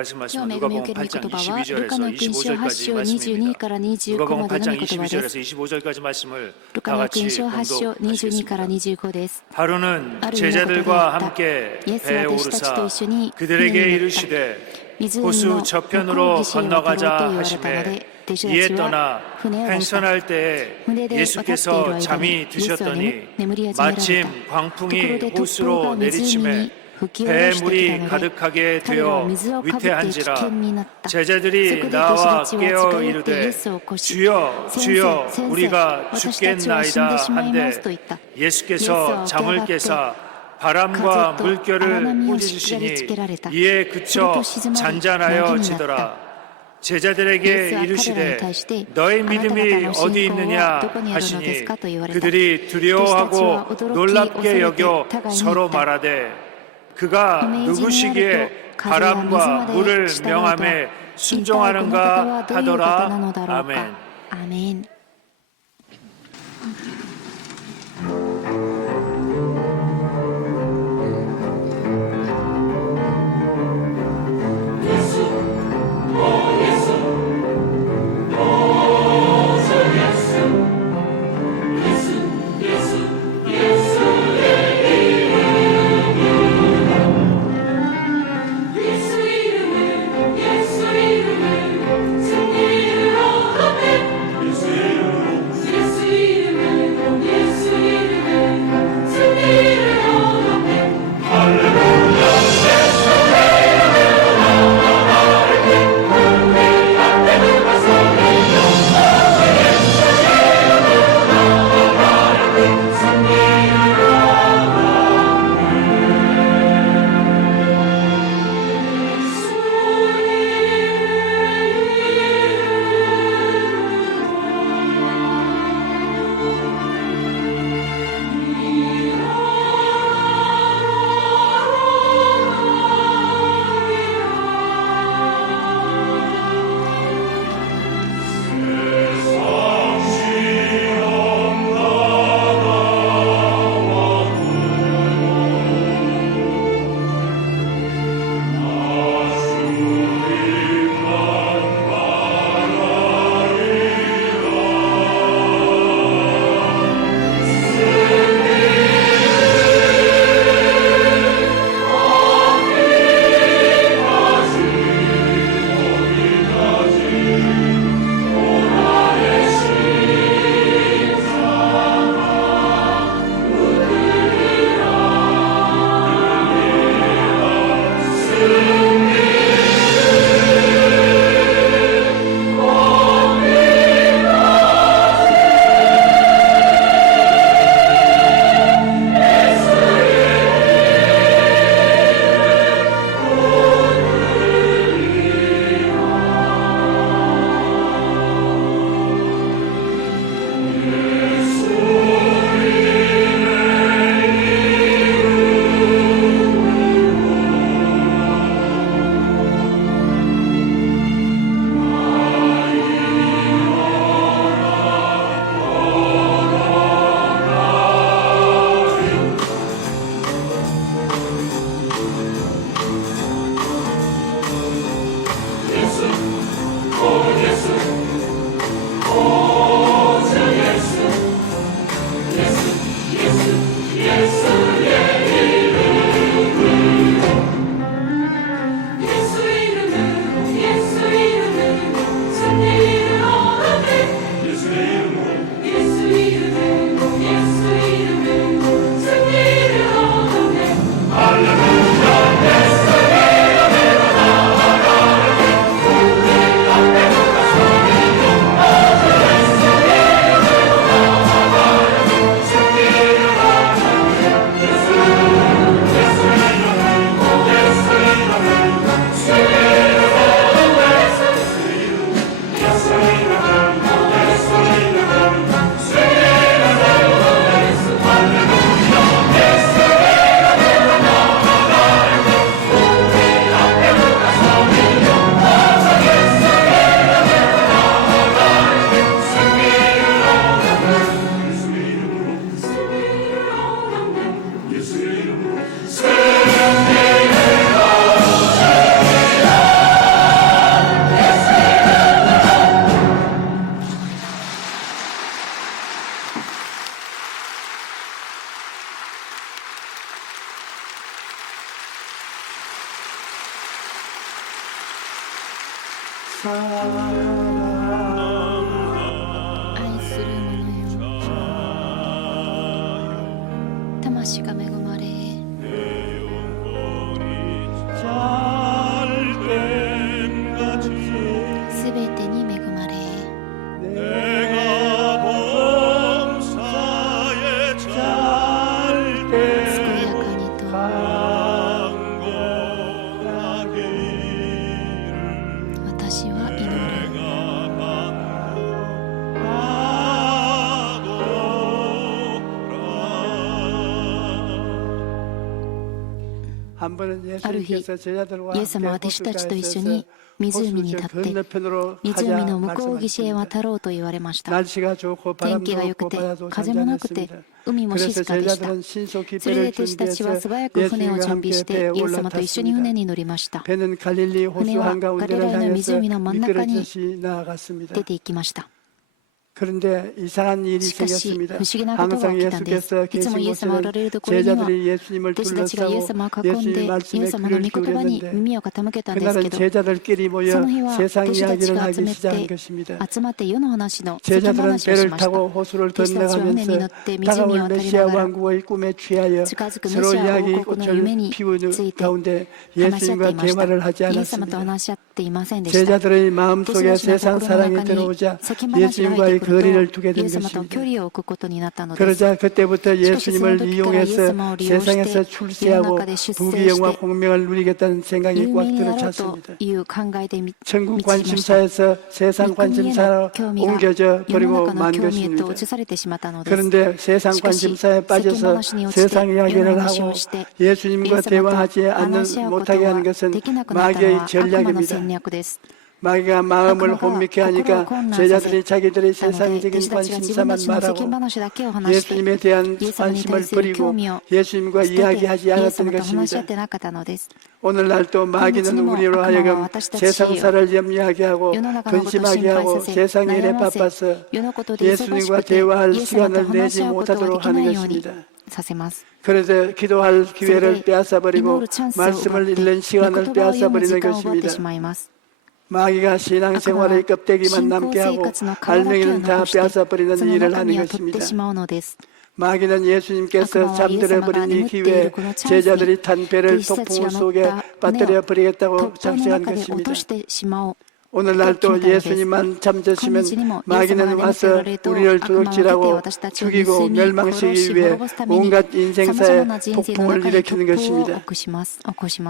말씀하시면 누가복음 8장 22절에서 25절까지 말씀입니다. 누가복음 8장 22절에서 25절까지 말씀을 다 같이 봉독하시겠습니다. 하루는 제자들과 함께 배에 오르사 그들에게 이르시되 호수 저편으로 건너가자 하시매 이에 떠나 행선할 때에 예수께서 잠이 드셨더니 마침 광풍이 호수로 내리침에 배에 물이 가득하게 되어 위태한지라 제자들이 나와 깨어 이르되 주여 주여 우리가 죽겠나이다 한데 예수께서 잠을 깨사 바람과 물결을 꾸짖으시니 이에 그쳐 잔잔하여 지더라. 제자들에게 이르시되 너희 믿음이 어디 있느냐 하시니 그들이 두려워하고 놀랍게 여겨 서로 말하되 그가 누구시기에 바람과 물을 명함에 순종하는가 하더라. 아멘. 愛する者よ魂が恵まれすべてに恵まれ健やかにと私は祈るある日、イエス様は弟子たちと一緒に湖に立って、湖の向こう岸へ渡ろうと言われました。天気が良くて、風もなくて、海も静かでした。それで弟子たちは素早く船を準備して、イエス様と一緒に船に乗りました。船はガリラヤの湖の真ん中に出て行きました。しかし、不思議なことが起きたんです。いつもイエス様がおられるところには、弟子たちがイエス様を囲んで、イエス様の御言葉に耳を傾けたんですけど、その日は弟子たちが集まって世の話の世間話をしました。弟子たちは船に乗って湖を渡りながら、近づくメシア王国の夢について話し合っていました。イエス様と話し合っていませんでした。弟子たちの心の中に世間話が入ってくると、イエス様と距離を置くことになったのです。しかしその時からイエス様を利用して世の中で出世して有名になろうという考えで満ちました。御国への興味が世の中の興味へと移されてしまったのです。しかし世間話に落ちて世の話をしてイエス様と話し合うことはできなくなったのは悪魔の戦略です。 마귀가 마음을 혼미케 하니까 제자들이 자기들의 세상적인 관심사만 말하고 예수님에 대한 관심을 버리고 예수님과 이야기하지 않았던 것입니다. 오늘날 또 마귀는 우리로 하여금 세상사를 염려하게 하고 근심하게 하고 세상 일에 바빠서 예수님과 대화할 시간을 내지 못하도록 하는 것입니다. 그래서 기도할 기회를 빼앗아버리고 말씀을 읽는 시간을 빼앗아버리는 것입니다. 마귀가 신앙생활의 껍데기만 남게 하고 알맹이는 다 빼앗아버리는 일을 하는 것입니다. 마귀는 예수님께서 잠들어버린 이 기회에 제자들이 탄 배를 폭풍 속에 빠뜨려 버리겠다고 작정한 것입니다. 오늘날 또 예수님만 잠드시면 마귀는 와서 우리를 도둑질하고 죽이고 멸망시키기 위해 온갖 인생사에 폭풍을 일으키는 것입니다.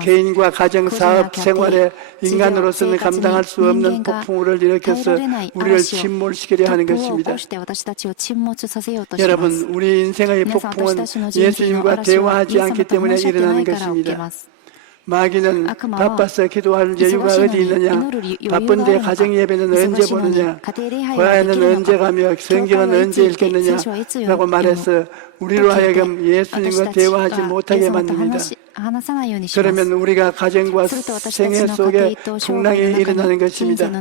개인과 가정, 사업, 생활에 인간으로서는 감당할 수 없는 폭풍우를 일으켜서 우리를 침몰시키려 하는 것입니다. 여러분, 우리 인생의 폭풍은 예수님과 대화하지 않기 때문에 일어나는 것입니다. 마귀는 바빠서 기도할 여유가 어디 있느냐, 바쁜데 가정 예배는 언제 보느냐, 고향에는 언제 가며 성경은 언제 읽겠느냐 라고 말해서 우리로 하여금 예수님과 대화하지 못하게 만듭니다. 그러면 우리가 가정과 생애 속에 풍랑이 일어나는 것입니다.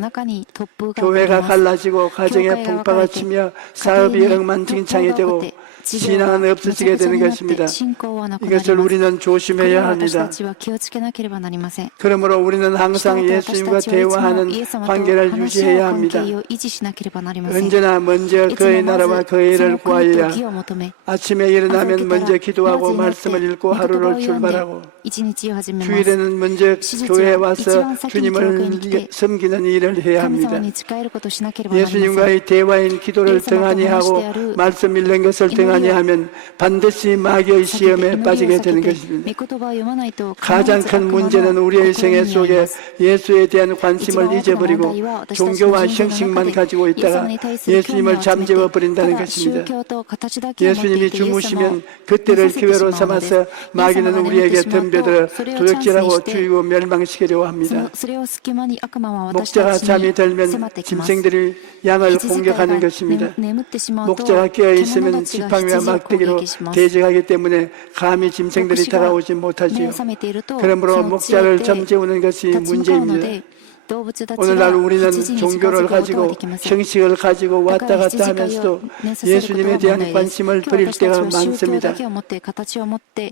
교회가 갈라지고 가정에 풍파가 치며 사업이 엉망진창이 되고 신앙은 없어지게 되는 것입니다. 이것을 우리는 조심해야 합니다. 그러므로 우리는 항상 예수님과 대화하는 관계를 유지해야 합니다. 언제나 먼저 그의 나라와 그의 일을 구하여야 아침에 일어나면 먼저 기도하고 말씀을 읽고 하루를 출발하고 주일에는 먼저 교회에 와서 주님을 섬기는 일을 해야 합니다. 예수님과의 대화인 기도를 등한히 하고 말씀 읽는 것을 등한히 하면 반드시 마귀의 시험에 빠지게 되는 것입니다. 가장 큰 문제는 우리의 생애 속에 예수에 대한 관심을 잊어버리고 종교와 형식만 가지고 있다가 예수님을 잠재워 버린다는 것입니다. 예수님이 주무시면 그때를 기회로 삼아서 마귀는 우리에게 덤벼들어 도둑질하고 죽이고 멸망시키려고 합니다. 목자가 잠이 들면 짐승들이 양을 공격하는 것입니다. 목자가 깨어 있으면 지팡이와 막대기로 대적하기 때문에 감히 짐승들이 다가오지 못하지요. 그러므로 목자를 잠재우는 것이 문제입니다. 오늘날 우리는 종교를 가지고 형식을 가지고 왔다 갔다 하면서도 예수님에 대한 관심을 버릴 때가 많습니다.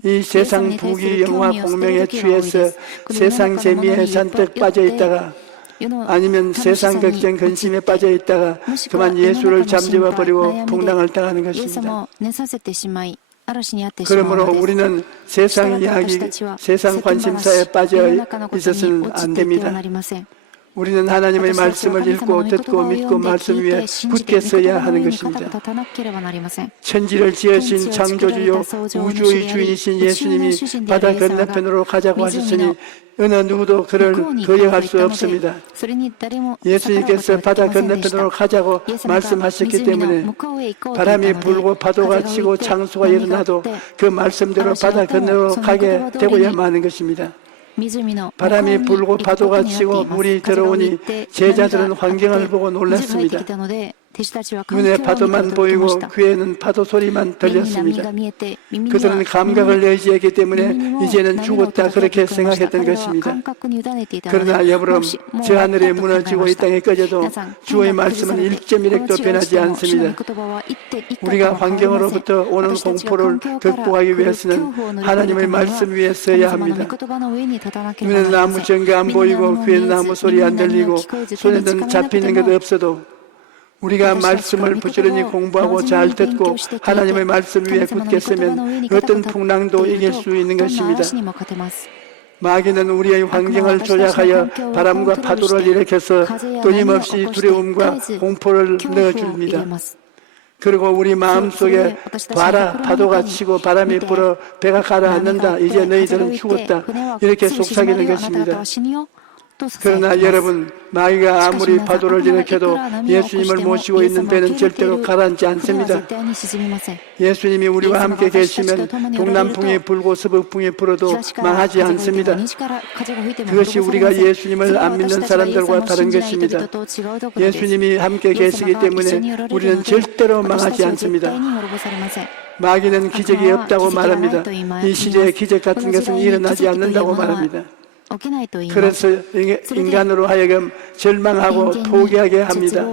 이 세상 부귀 영화 공명에 취해서 세상 재미에 잔뜩 빠져 있다가 아니면 세상 걱정 근심에 빠져 있다가 그만 예수를 잠재워 버리고 풍랑을 당하는 것입니다. 그러므로 우리는 세상 이야기, 세상 관심사에 빠져 있어서는 안 됩니다. 우리는 하나님의 말씀을 읽고 듣고 믿고 말씀 위에 굳게 서야 하는 것입니다. 천지를 지으신 창조주요 우주의 주인이신 예수님이 바다 건너편으로 가자고 하셨으니 어느 누구도 그를 거역할 수 없습니다. 예수님께서 바다 건너편으로 가자고 말씀하셨기 때문에 바람이 불고 파도가 치고 창수가 일어나도 그 말씀대로 바다 건너로 가게 되고야만 하는 것입니다. 바람이 불고 파도가 치고 물이 들어오니 제자들은 환경을 보고 놀랐습니다. 눈에 파도만 보이고 귀에는 파도 소리만 들렸습니다. 그들은 감각을 의지했기 때문에 이제는 죽었다 그렇게 생각했던 것입니다. 그러나 여러분, 저 하늘이 무너지고 이 땅에 꺼져도 주의 말씀은 1.1핵도 변하지 않습니다. 우리가 환경으로부터 오는 공포를 극복하기 위해서는 하나님의 말씀 위에 서야 합니다. 눈에는 아무 증거 안 보이고 귀에는 아무 소리 안 들리고 손에는 잡히는 것 없어도 우리가 말씀을 부지런히 공부하고 잘 듣고 하나님의 말씀 위에 굳게 서면 어떤 풍랑도 이길 수 있는 것입니다. 마귀는 우리의 환경을 조작하여 바람과 파도를 일으켜서 끊임없이 두려움과 공포를 넣어줍니다. 그리고 우리 마음속에 봐라, 파도가 치고 바람이 불어 배가 가라앉는다, 이제 너희들은 죽었다, 이렇게 속삭이는 것입니다. 그러나 여러분, 마귀가 아무리 파도를 일으켜도 예수님을 모시고 있는 배는 절대로 가라앉지 않습니다. 예수님이 우리와 함께 계시면 동남풍이 불고 서북풍이 불어도 망하지 않습니다. 그것이 우리가 예수님을 안 믿는 사람들과 다른 것입니다. 예수님이 함께 계시기 때문에 우리는 절대로 망하지 않습니다. 마귀는 기적이 없다고 말합니다. 이 시대에 기적 같은 것은 일어나지 않는다고 말합니다. 그래서 인간으로 하여금 절망하고 포기하게 합니다.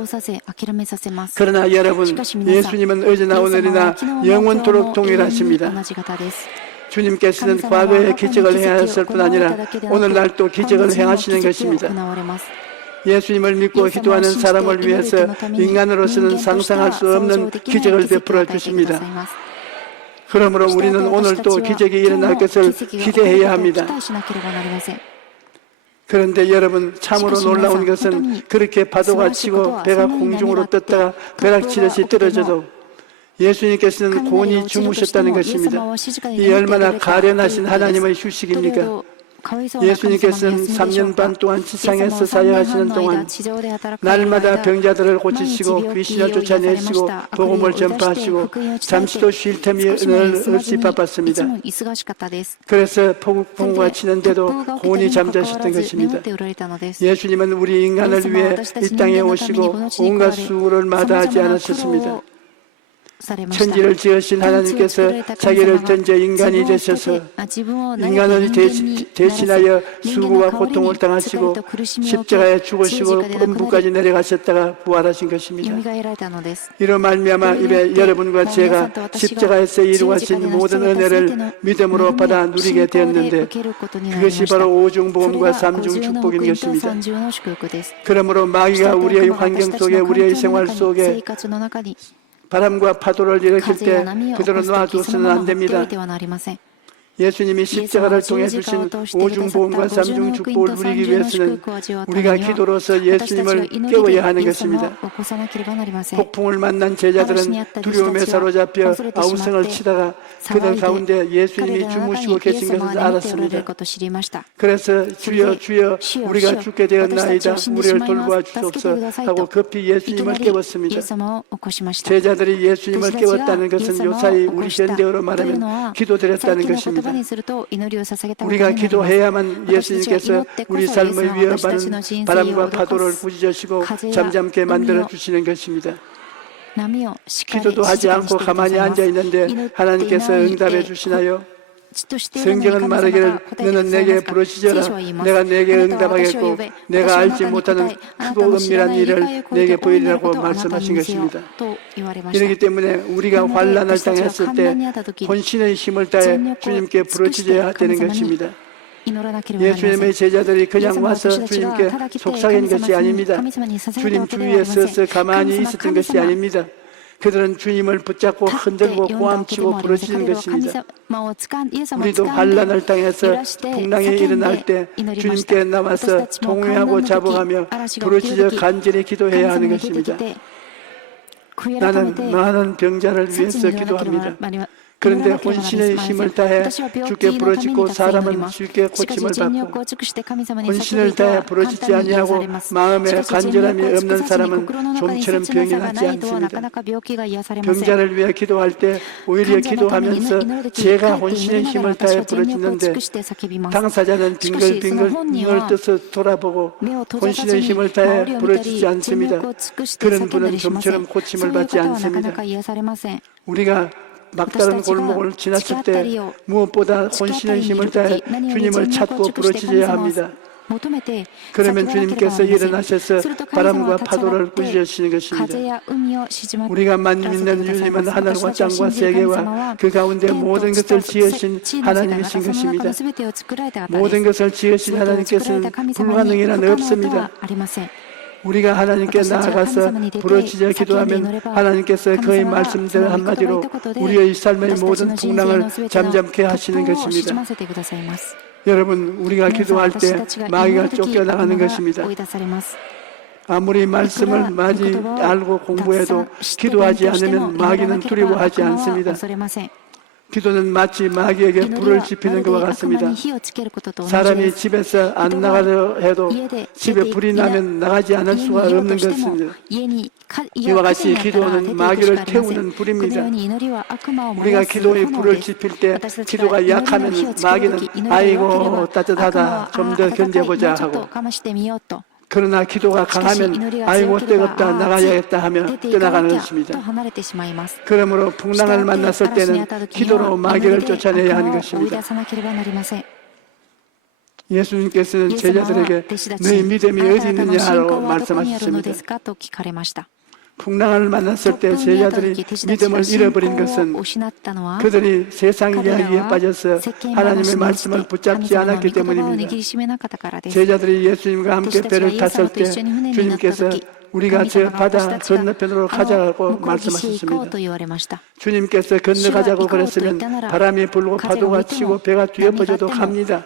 그러나 여러분, 예수님은 어제나 오늘이나 영원토록 동일하십니다. 주님께서는 과거에 기적을 행하셨을 뿐 아니라 오늘날 또 기적을 행하시는 것입니다. 예수님을 믿고 기도하는 사람을 위해서 인간으로서는 상상할 수 없는 기적을 베풀어 주십니다. 그러므로 우리는 오늘 또 기적이 일어날 것을 기대해야 합니다. 그런데 여러분, 참으로 놀라운 것은 그렇게 파도가 치고 배가 공중으로 떴다가 벼락치듯이 떨어져도 예수님께서는 곤히 주무셨다는 것입니다. 이 얼마나 가련하신 하나님의 휴식입니까? 예수님께서는 3년 반 동안 지상에서 사역하시는 동안 날마다 병자들을 고치시고 귀신을 쫓아내시고 복음을 전파하시고 잠시도 쉴 틈이 없이 바빴습니다. 그래서 폭풍우가 치는데도 곤히 잠자셨던 것입니다. 예수님은 우리 인간을 위해 이 땅에 오시고 온갖 수고를 마다하지 않으셨습니다. 천지를 지으신 하나님께서 자기를 던져 인간이 되셔서 인간을 대신하여 수고와 고통을 당하시고 십자가에 죽으시고 음부까지 내려가셨다가 부활하신 것입니다. 이로 말미암아 이제 여러분과 제가 십자가에서 이루어진 모든 은혜를 믿음으로 받아 누리게 되었는데 그것이 바로 오중복음과 삼중 축복인 것입니다. 그러므로 마귀가 우리의 환경 속에 우리의 생활 속에 바람과 파도를 일으킬 때 그대로 놔두어서는 안 됩니다. 예수님이 십자가를 통해 주신 오중보험과 삼중축복을 누리기 위해서는 우리가 기도로서 예수님을 깨워야 하는 것입니다. 폭풍을 만난 제자들은 두려움에 사로잡혀 아우성을 치다가 그들 가운데 예수님이 주무시고 계신 것을 알았습니다. 그래서 주여 주여 우리가 죽게 되었나이다, 우리를 돌보아 주옵소서 하고 급히 예수님을 깨웠습니다. 제자들이 예수님을 깨웠다는 것은 요사이 우리 현대어로 말하면 기도드렸다는 것입니다. 우리가 기도해야만 예수님께서 우리 삶을 위협하는 바람과 파도를 부지저시고 잠잠게 만들어 주시는 것입니다. 기도도 하지 않고 가만히 앉아 있는데 하나님께서 응답해 주시나요? 성경은 말하기를 너는 내게 부르짖어라, 내가 내게 응답하겠고 내가 알지 못하는 크고 은밀한 일을 내게 보이리라고 말씀하신 것입니다. 이렇기 때문에 우리가 환난을 당했을 때 혼신의 힘을 다해 주님께 부르짖어야 되는 것입니다. 예수님의 제자들이 그냥 와서 주님께 속삭인 것이 아닙니다. 주님 주위에 서서 가만히 있었던 것이 아닙니다. 그들은 주님을 붙잡고 흔들고 고함치고 부르짖는 것입니다. 우리도 환난을 당해서 풍랑이 일어날 때 주님께 나와서 동요하고 자복하며 부르짖어 간절히 기도해야 하는 것입니다. 나는 많은 병자를 위해서 기도합니다. 그런데 혼신의 힘을 다해 주께 부르짖고 사람은 주께 고침을 받고 혼신을 다해 부르짖지 아니하고 마음에 간절함이 없는 사람은 좀처럼 병이 낫지 않습니다. 병자를 위해 기도할 때 오히려 기도하면서 제가 혼신의 힘을 다해 부르짖는데 당사자는 빙글빙글 눈을 떠서 돌아보고 혼신의 힘을 다해 부르짖지 않습니다. 그런 분은 좀처럼 고침을 받지 않습니다. 우리가 막다른 골목을 지났을 때 무엇보다 혼신의 힘을 다해 주님을 찾고 부르짖어야 합니다. 그러면 주님께서 일어나셔서 바람과 파도를 꾸짖으시는 것입니다. 우리만 믿는 주님은 하늘과 땅과 세계와 그 가운데 모든 것을 지으신 하나님이신 것입니다. 모든 것을 지으신 하나님께서는 불가능이란 없습니다. 우리가 하나님께 나아가서 부르짖어 기도하면 하나님께서 그의 말씀대로 한마디로 우리의 삶의 모든 풍랑을 잠잠케 하시는 것입니다. 여러분, 우리가 기도할 때 마귀가 쫓겨나가는 것입니다. 아무리 말씀을 많이 알고 공부해도 기도하지 않으면 마귀는 두려워하지 않습니다. 기도는 마치 마귀에게 불을 지피는 것과 같습니다. 사람이 집에서 안 나가려 해도 집에 불이 나면 나가지 않을 수가 없는 것입니다. 이와 같이 기도는 마귀를 태우는 불입니다. 우리가 기도의 불을 지필 때 기도가 약하면 마귀는 아이고 따뜻하다 좀 더 견뎌보자 하고, 그러나 기도가 강하면 아이고 뜨겁다 나가야겠다 하며 떠나가는 것입니다. 그러므로 풍랑을 만났을 때는 기도로 마귀를 쫓아내야 하는 것입니다. 예수님께서는 제자들에게 너희 믿음이 어디 있느냐고 말씀하셨습니다. 풍랑을 만났을 때 제자들이 믿음을 잃어버린 것은 그들이 세상 이야기에 빠져서 하나님의 말씀을 붙잡지 않았기 때문입니다. 제자들이 예수님과 함께 배를 탔을 때 주님께서 우리가 저 바다 건너편으로 가자고 말씀하셨습니다. 주님께서 건너가자고 그랬으면 바람이 불고 파도가 치고 배가 뒤엎어져도 갑니다.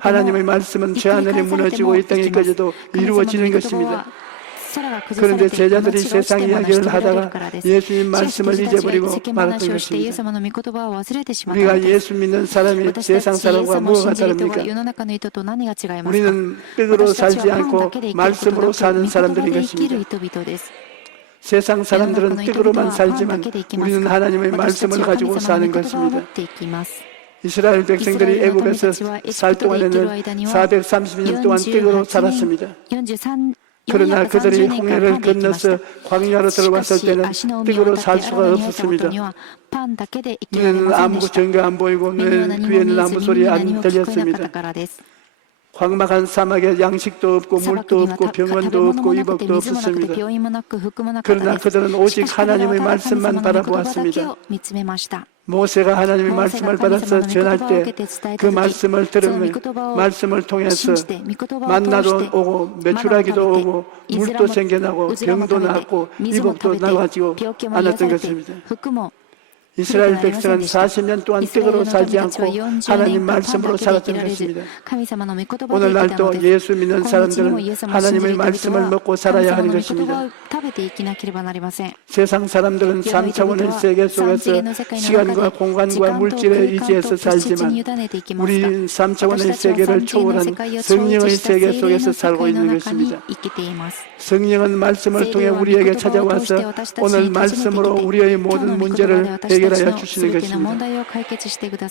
하나님의 말씀은 저 하늘이 무너지고 이 땅이 꺼져도 이루어지는 것입니다. 그런데 제자들이 세상 이야기를 하다가 예수님 말씀을 잊어버리고 말았던 것입니다. 우리가 예수 믿는 사람이 세상 사람과 뭐가 다릅니까? 우리는 뜻으로 살지 않고 말씀으로 사는 사람들인 것입니다. 세상 사람들은 뜻으로만 살지만 우리는 하나님의 말씀을 가지고 사는 것입니다. 이스라엘 백성들이 애굽에서 살 동안에는 430년 동안 뜻으로 살았습니다. 그러나 그들이 홍해를 건너서 광야로 들어왔을 때는 뜻으로 살 수가 없었습니다. 눈에는 아무 증거 안 보이고 귀에는 아무 소리 안 들렸습니다. 광막한 사막에 양식도 없고 물도 없고 병원도 없고 이복도 없었습니다. 그러나 그들은 오직 하나님의 말씀만 바라보았습니다. 모세가 하나님의 말씀을 받아서 전할 때 그 말씀을 들으면 말씀을 통해서 만나도 오고 메추라기도 오고 물도 생겨나고 병도 낫고 이복도 나가지고 않았던 것입니다. 이스라엘 백성은 40년 동안 뜻으로 살지 않고 하나님 말씀으로 살았던 것입니다. 오늘날도 예수 믿는 사람들은 하나님의 말씀을 먹고 살아야 하는 것입니다. 세상 사람들은 3차원의 세계 속에서 시간과 공간과 물질에 의지해서 살지만 우리는 3차원의 세계를 초월한 성령의 세계 속에서 살고 있는 것입니다. 성령은 말씀을 통해 우리에게 찾아와서 오늘 말씀으로 우리의 모든 문제를 해결하여 주시는 것입니다.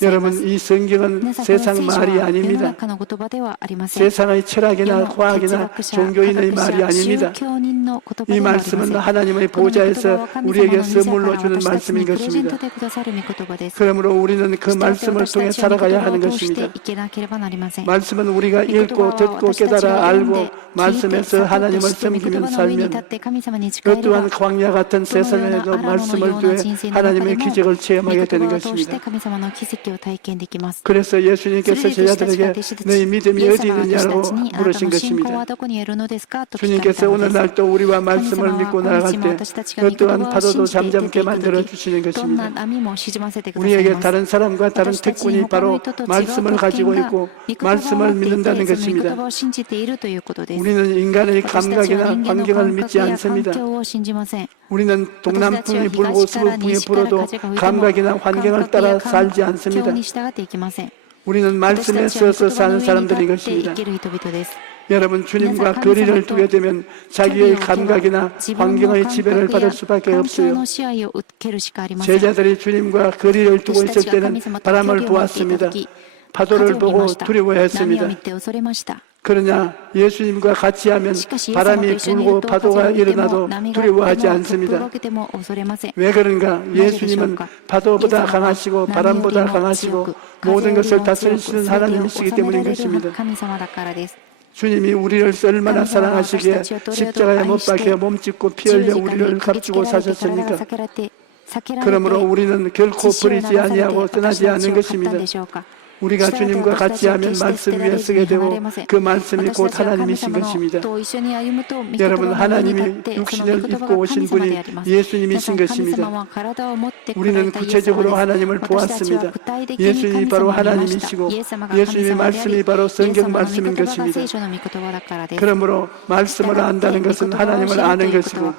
여러분, 이 성경은 세상 말이 아닙니다. 세상의 철학이나 과학이나 종교인의 말이 아닙니다. 이 말씀은 하나님의 보좌에서 우리에게 선물로 주는 말씀인 것입니다. 그러므로 우리는 그 말씀을 통해 살아가야 하는 것입니다. 말씀은 우리가 읽고 듣고 깨달아 알고 말씀에서 하나님을 섬기면 살면 어떠한 광야 같은 세상에도 말씀을 통해 하나님의 기적을 기적을 체험하게 되는 御言葉を通して 것입니다. 神様の奇跡を体験できます。 그래서 예수님께서 제자들에게 너희 믿음이 어디 있느냐고 あなた 물으신 の信仰は 것입니다. どこにあるのですかと聞かれた 주님께서 のです。 오늘날 또 우리와 말씀을 믿고 나아갈 때 어떠한 파도도 잠잠게 만들어 주시는 どんな 것입니다. 波も沈ませてください 우리에게 ます。 다른 사람과 다른 특권이 바로 말씀을 가지고 있고 말씀을 믿는다는 御言 것입니다. 葉を信じているということです。 우리는 인간의 私たちは 감각이나 人間の 환경을 感 믿지 覚や環 않습니다. 境を信じません。 우리는 동남풍이 불고 서북풍이 불어도 감각이나 환경을 따라 살지 環境 않습니다. に従っていきません。 우리는 私 말씀에 たちは御 써서 言葉の 사는 上に立 사람들인 って 것입니다. 生きる人々です。 여러분 주님과 거리를 두게 되면 자기의 감각이나 환경의 지배를 받을 수밖에 環境 없어요. の支配を受けるしかありません。 제자들이 주님과 거리를 두고 있을 때는 바람을 보았습니다. 파도를 보고 波を 두려워했습니다. 見て恐れました。 그러나 예수님과 같이 하면 바람이 불고 파도가 일어나도 두려워하지 않습니다. 왜 그런가? 예수님은 파도보다 강하시고 바람보다 강하시고 모든 것을 다스리시는 하나님이시기 때문인 것입니다. 주님이 우리를 얼마나 사랑하시기에 십자가에 못 박혀 몸짓고 피 흘려 우리를 값주고 사셨습니까? 그러므로 우리는 결코 버리지 아니하고 떠나지 않는 것입니다. 우리가 주님과 같이 하면 말씀 위에 서게 되고 그 말씀이 곧 하나님이신 것입니다. 여러분 하나님이 육신을 입고 오신 분이 예수님이신 것입니다. 우리는 구체적으로 하나님을 보았습니다. 예수님이 바로 하나님이시고 예수님의 말씀이 바로 성경 말씀인 것입니다. 그러므로 말씀을 안다는 것은 하나님을 아는 것이고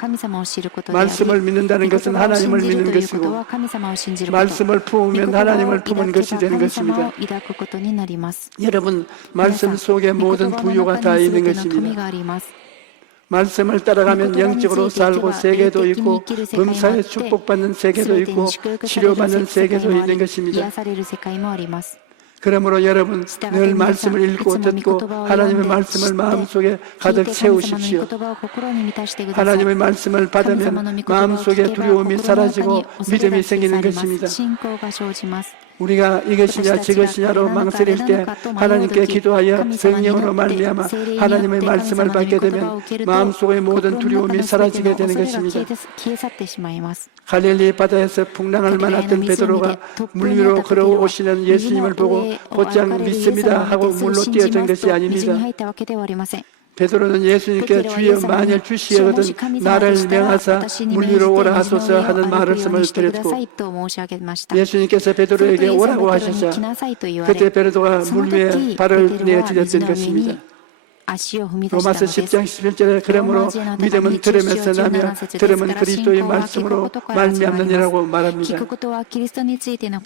말씀을 믿는다는 것은 하나님을 믿는 것이고 말씀을 품으면 하나님을 품은 것이 되는 것입니다. 여러분 말씀 속에 모든 부유가 다 있는 것입니다. 말씀을 따라가면 영적으로 살고 세계도 있고 범사에 축복받는 세계도 있고 치료받는 세계도 있는 것입니다. 그러므로 여러분 늘 말씀을 읽고 듣고 하나님의 말씀을 마음속에 가득 채우십시오. 하나님의 말씀을 받으면 마음속에 두려움이 사라지고 믿음이 생기는 것입니다. 우리가 이것이냐 저것이냐로 망설일 때 하나님께 기도하여 성령으로 말미암아 하나님의 말씀을 받게 되면 마음속의 모든 두려움이 사라지게 되는 것입니다. 갈릴리 바다에서 풍랑을 만났던 베드로가 물 위로 걸어오시는 예수님을 보고 곧장 믿습니다 하고 물로 뛰어든 것이 아닙니다. 베드로는 예수님께 주여 만일 주시거든 나를 명하사 물 위로 오라 하소서 하는 말씀을 드렸고 예수님께서 베드로에게 오라고 하셔서 그때 베드로가 물 위에 발을 내디뎠던 것입니다. 로마서 10장 11절에 그러므로 믿음은 들음에서 나며 들음은 그리스도의 말씀으로 말미암느니라고 말합니다.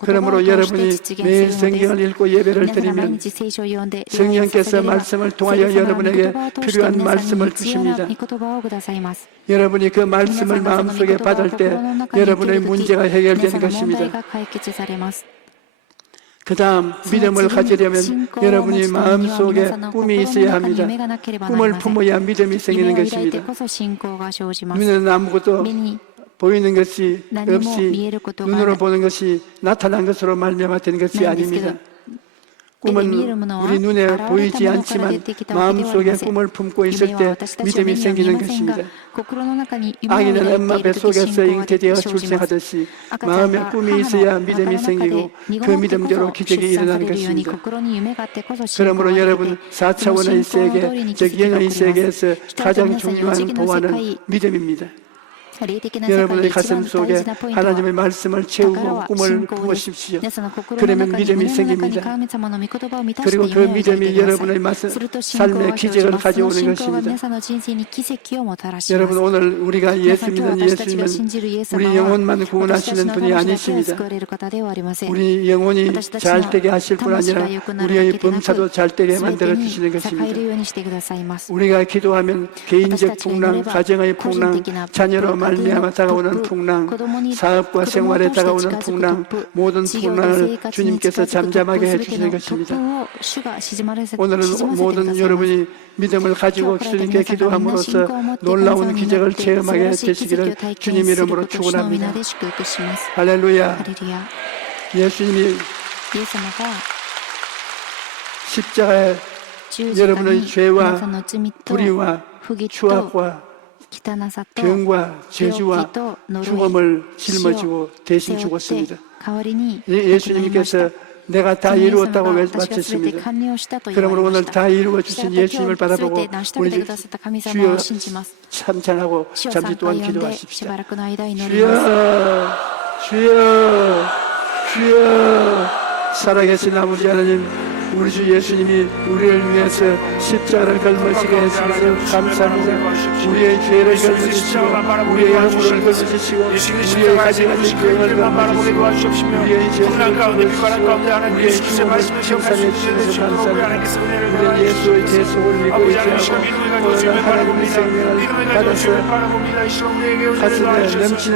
그러므로 여러분이 매일 성경을 읽고 예배를 드리면 성령께서 말씀을 통하여 여러분에게 필요한 말씀을 주십니다. 여러분이 그 말씀을 마음속에 받을 때 여러분의 문제가 해결되는 것입니다. 그 다음 믿음을 가지려면 여러분이 마음속에 꿈이 있어야 합니다. 꿈을 품어야 믿음이 생기는 것입니다. 눈에는 아무것도 보이는 것이 없이 눈으로 보는 것이 나타난 것으로 말미암아 되는 것이 아닙니다. 꿈은 우리 눈에 보이지 않지만 마음속에 꿈을 품고 있을 때 믿음이 생기는 것입니다. 아기는 엄마 뱃속에서 잉태되어 출생하듯이 마음에 꿈이 있어야 믿음이 생기고 그 믿음대로 기적이 일어나는 것입니다. 그러므로 여러분 4차원의 세계, 즉 영의 세계에서 가장 중요한 보안은 믿음입니다. 여러분의 가슴 속에 하나님의 말씀을 채우고 꿈을 품으십시오. 그러면 믿음이 생깁니다. 그리고 그 믿음이 여러분의 삶의 기적을 가져오는 것입니다. 여러분 오늘 우리가 예수 믿는 예수님은 우리 영혼만 구원하시는 분이 아니십니다. 우리 영혼이 잘되게 하실 뿐 아니라 우리의 범사도 잘되게 만들어 주시는 것입니다. 우리가 기도하면 개인적 풍랑, 가정의 풍랑, 자녀로 말미암아 다가오는 풍랑, 사업과 생활에 다가오는 풍랑, 모든 풍랑을 주님께서 잠잠하게 해주시는 것입니다. 오늘은 모든 여러분이 믿음을 가지고 주님께 기도함으로써 놀라운 기적을 체험하게 되시기를 주님 이름으로 축원합니다. 할렐루야. 예수님이 십자가에 여러분의 죄와 불의와 추악과 병과 저주와 죽음을 짊어지고 대신 죽었습니다. 예수님께서 내가 다 이루었다고 마쳤습니다. 그러므로 오늘 다 이루어 주신 예수님을 바라보고 우리 주여 참찬하고 잠시 동안 기도하십시다. 주여 주여 주여 살아계신 아버지 하나님, 우리 주 예수님이 우리를 위해서 십자가를 걸머지게 해주셔서 감사합니다. 우리의 죄를 걸머지시고 우리의 허물을 걸머지시고 우리의 가지가지 병을 걸머지시고 우리의 죄를 걸머지시고 우리의 죽음을 칭찬해 주셔서 감사합니다. 우리는 예수의 대속을 믿고 있지하고 오늘 하나님의 생명을 받아서 가슴에 넘치는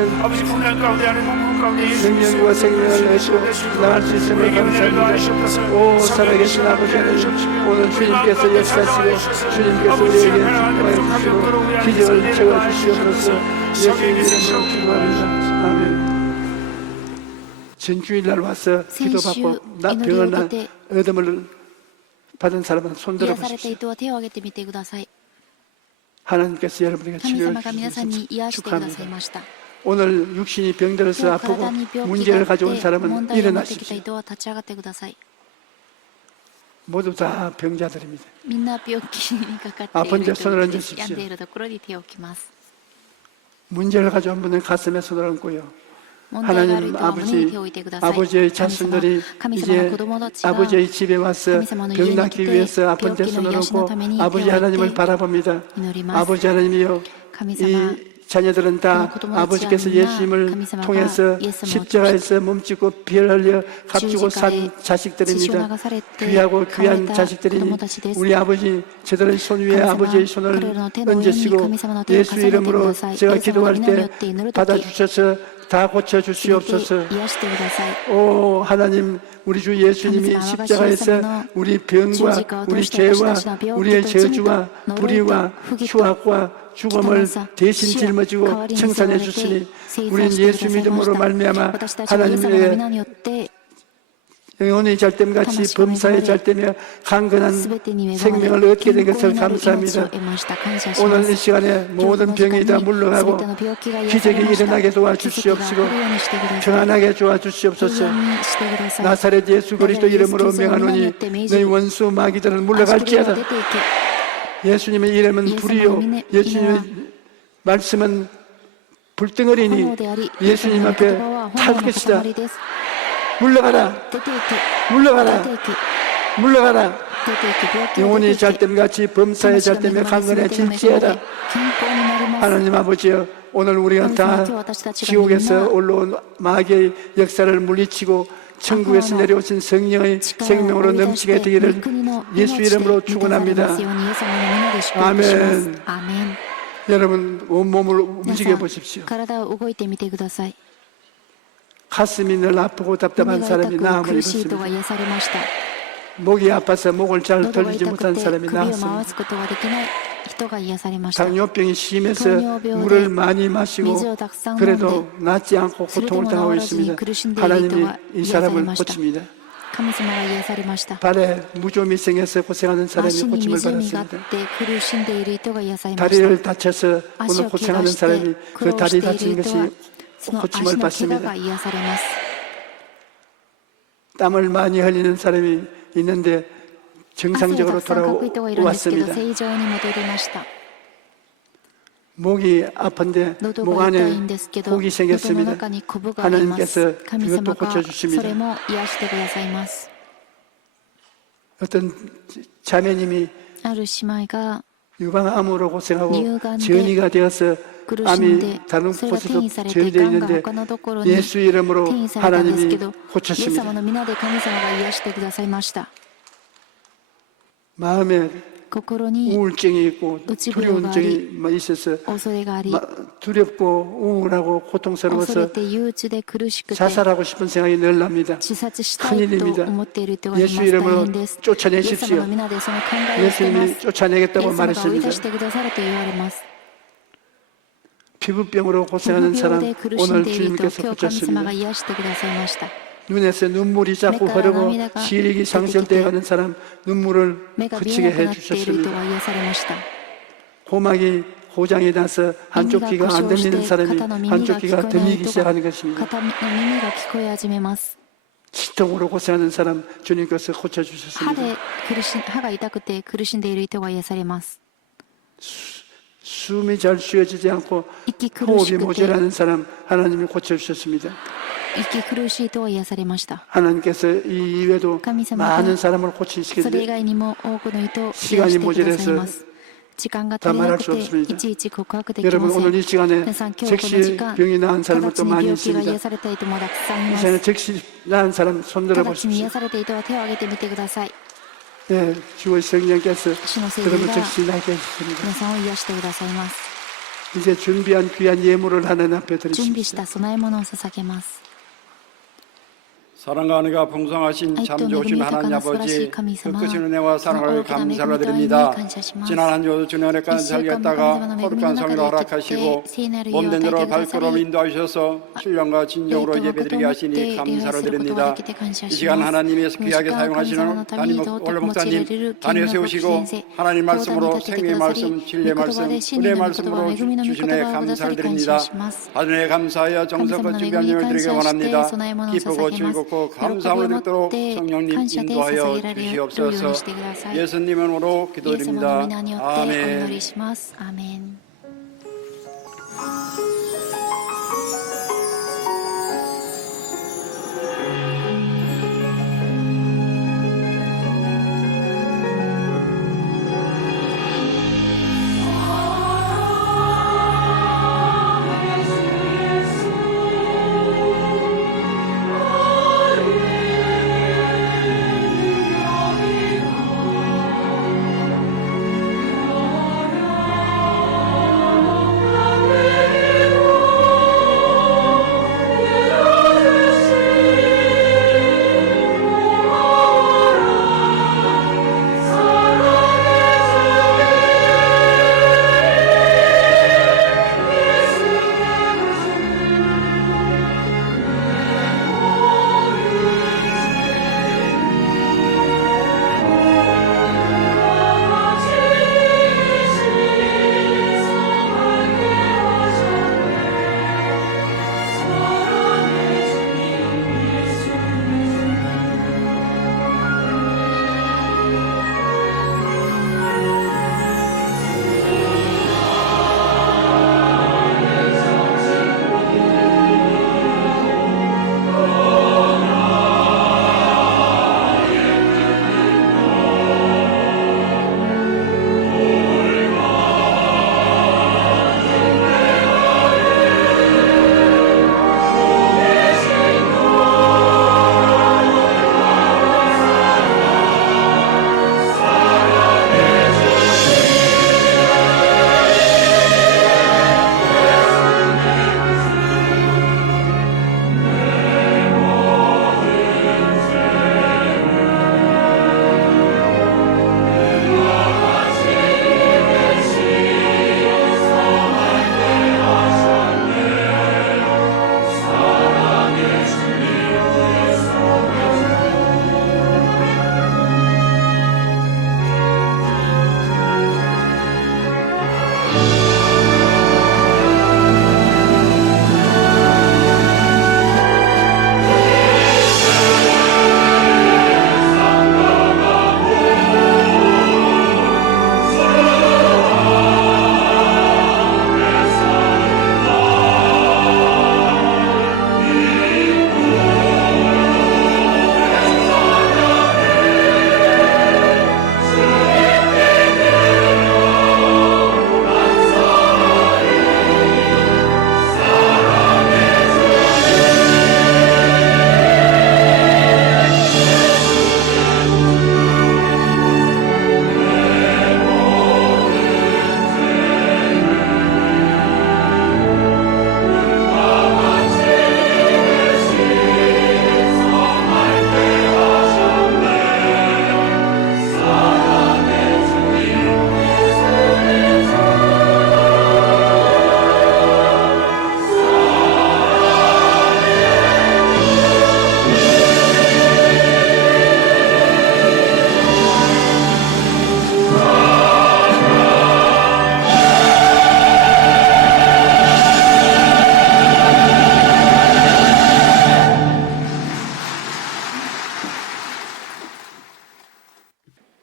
생명과 생명을 내시고 나갈 수 있음을 감사합니다. 오 살아계신 아버지 하나님, 오늘 주님께서 역사하시고 주님께서 우리에게 기뻐해 주시고 기적을 채워주시옵소서. 예수님 이름으로 기도합니다. 아멘. 전주일날 와서 기도받고 병을 얻음을 받은 사람은 손들어 보십시오. 하나님께서 여러분에게 치료해 주셔서 축하합니다. 오늘 육신이 병들어서 아프고 문제를 가져온 사람은 일어나십시오. 모두 다 병자들입니다. 아픈 데 손을 얹으십시오. 문제를 가져온 분은 가슴에 손을 얹고요. 하나님 아버지의 자손들이 이제 아버지의 집에 와서 병 낫기 위해서 아픈 데 손을 얹고 아버지 하나님을 바라봅니다. 아버지 하나님이요, 이 자녀들은 다 아버지께서 예수님을 통해서 십자가에서 몸짓고 피를 흘려 값주고 산 자식들입니다. 귀하고 귀한 자식들이니 우리 아버지 저들의 손 위에 아버지의 손을 얹으시고 예수 이름으로 제가 기도할 때 받아주셔서 다 고쳐주시옵소서. 오 하나님, 우리 주 예수님이 십자가에서 우리 병과 우리 죄와 우리의 저주와 불의와 수악과 죽음을 대신 짊어지고 청산해 주시니 우리는 예수 믿음으로 말미암아 하나님의 영혼의 잘됨같이 범사의 잘되며 강건한 생명을 얻게 된 것을 감사합니다. 오늘 이 시간에 모든 병이 다 물러가고 기적이 일어나게 도와주시옵시고 평안하게 도와주시옵소서. 나사렛 예수 그리스도 이름으로 명하노니 너희 원수 마귀들은 물러갈지어다. 예수님의 이름은 불이요 예수님의 말씀은 불덩어리니 예수님 앞에 탈 것이다. 물러가라, 물러가라, 물러가라. 영혼이 잘됨같이 범사에 잘되며 강건해질지어다. 하나님 아버지여, 오늘 우리가 다 지옥에서 올라온 마귀의 역사를 물리치고 천국에서 내려오신 성령의 생명으로 넘치게 되기를 예수 이름으로 축원합니다. 아멘. 여러분 온몸을 움직여 보십시오. 가슴이 늘 아프고 답답한 사람이 나음을 입었습니다. 목이 아파서 목을 잘 돌리지 못한 사람이 나았습니다. 당뇨병이 심해서 물을 많이 마시고 그래도 낫지 않고 고통을 당하고 있습니다. 하나님이 이 사람을 고칩니다. 발에 무좀이 생겨서 고생하는 사람이 고침을 받았습니다. 다리를 다쳐서 오늘 고생하는 사람이 그 다리 다친 것이 고침을 받습니다. 땀을 많이 흘리는 사람이 있는데 정상적으로 돌아왔습니다. 목이 아픈데 목 안에 혹이 생겼습니다. 하나님께서 그것도 고쳐주십니다. 어떤 자매님이 유방암으로 고생하고 전이가 되어서 암이 다른 곳에도 전이되어 있는데 예수 이름으로 하나님이 고쳤습니다. 마음에 우울증이 있고 두려움증이 있어서 두렵고 우울하고 고통스러워서 자살하고 싶은 생각이 늘 납니다. 큰일입니다. 예수 이름으로 쫓아내십시오. 예수님이 쫓아내겠다고 말했습니다. 피부병으로 고생하는 사람 오늘 주님께서 고쳤습니다. 눈에서 눈물이 자꾸 흐르고 시력이 상실되어가는 사람 눈물을 그치게 해주셨습니다. 고막이 고장이 나서 한쪽 귀가 안 들리는 사람이 한쪽 귀가 들리기 시작하는 것입니다. 片の耳が聞こえ始めます。 치통으로 고생하는 사람 주님께서 고쳐주셨습니다. 歯が痛くて苦しんでいる人が癒されます。 숨이 잘 쉬어지지 않고 호흡이 모자라는 사람 하나님이 고쳐주셨습니다. 息苦しい人は癒されました。 하나님께서 이 이외에도 많은 사람을 それ以 고치시겠는데 外にも多くの人を癒 시간이 してください 모자라서 ます。時間が 다 足りな 말할 く 수 て 없습니다. いちいち告白できま 여러분 せん。 오늘 이 시간에 皆さん今日この時 즉시 間 병이 나은 直 사람은 ち 또 に 많이 病気が 있습니다. 癒された人もたくさんい 이 ま 시간에 す。 즉시 나은 사람 손들어 直ちに癒 보십시오. された人は手を挙げてみてください。 네, 주의 성령께서 主の聖 여러분 霊が 즉시 나게 해주십니다. 皆さんを癒してくださいます。 이제 준비한 귀한 예물을 하나님 앞에 準備し 드리십시오. た供え物を捧げます。 사랑과 은혜가 풍성하신 참 좋으신 하나님 아버지, 그 크신 은혜와 사랑을 감사를 드립니다. 지난 한 주 주의 은혜가는 살겠다가 거룩한 성의로 허락하시고 몸된 저를 발걸음 인도하셔서 신령과 진정으로 예배드리게 하시니 감사를 드립니다. 이 시간 하나님께서 귀하게 사용하시는 담임 목사님 단위에 세우시고 하나님 말씀으로 생명의 말씀, 진리의 말씀, 은혜의 말씀으로 주시네 감사를 드립니다. 하늘에 감사하여 정성껏 준비한 예를 드리기 원합니다. 기쁘고 즐겁고 감사함을 듣도록 성령님 인도하여 주시옵소서. 예수님 이름으로 기도드립니다. 아멘. 아멘.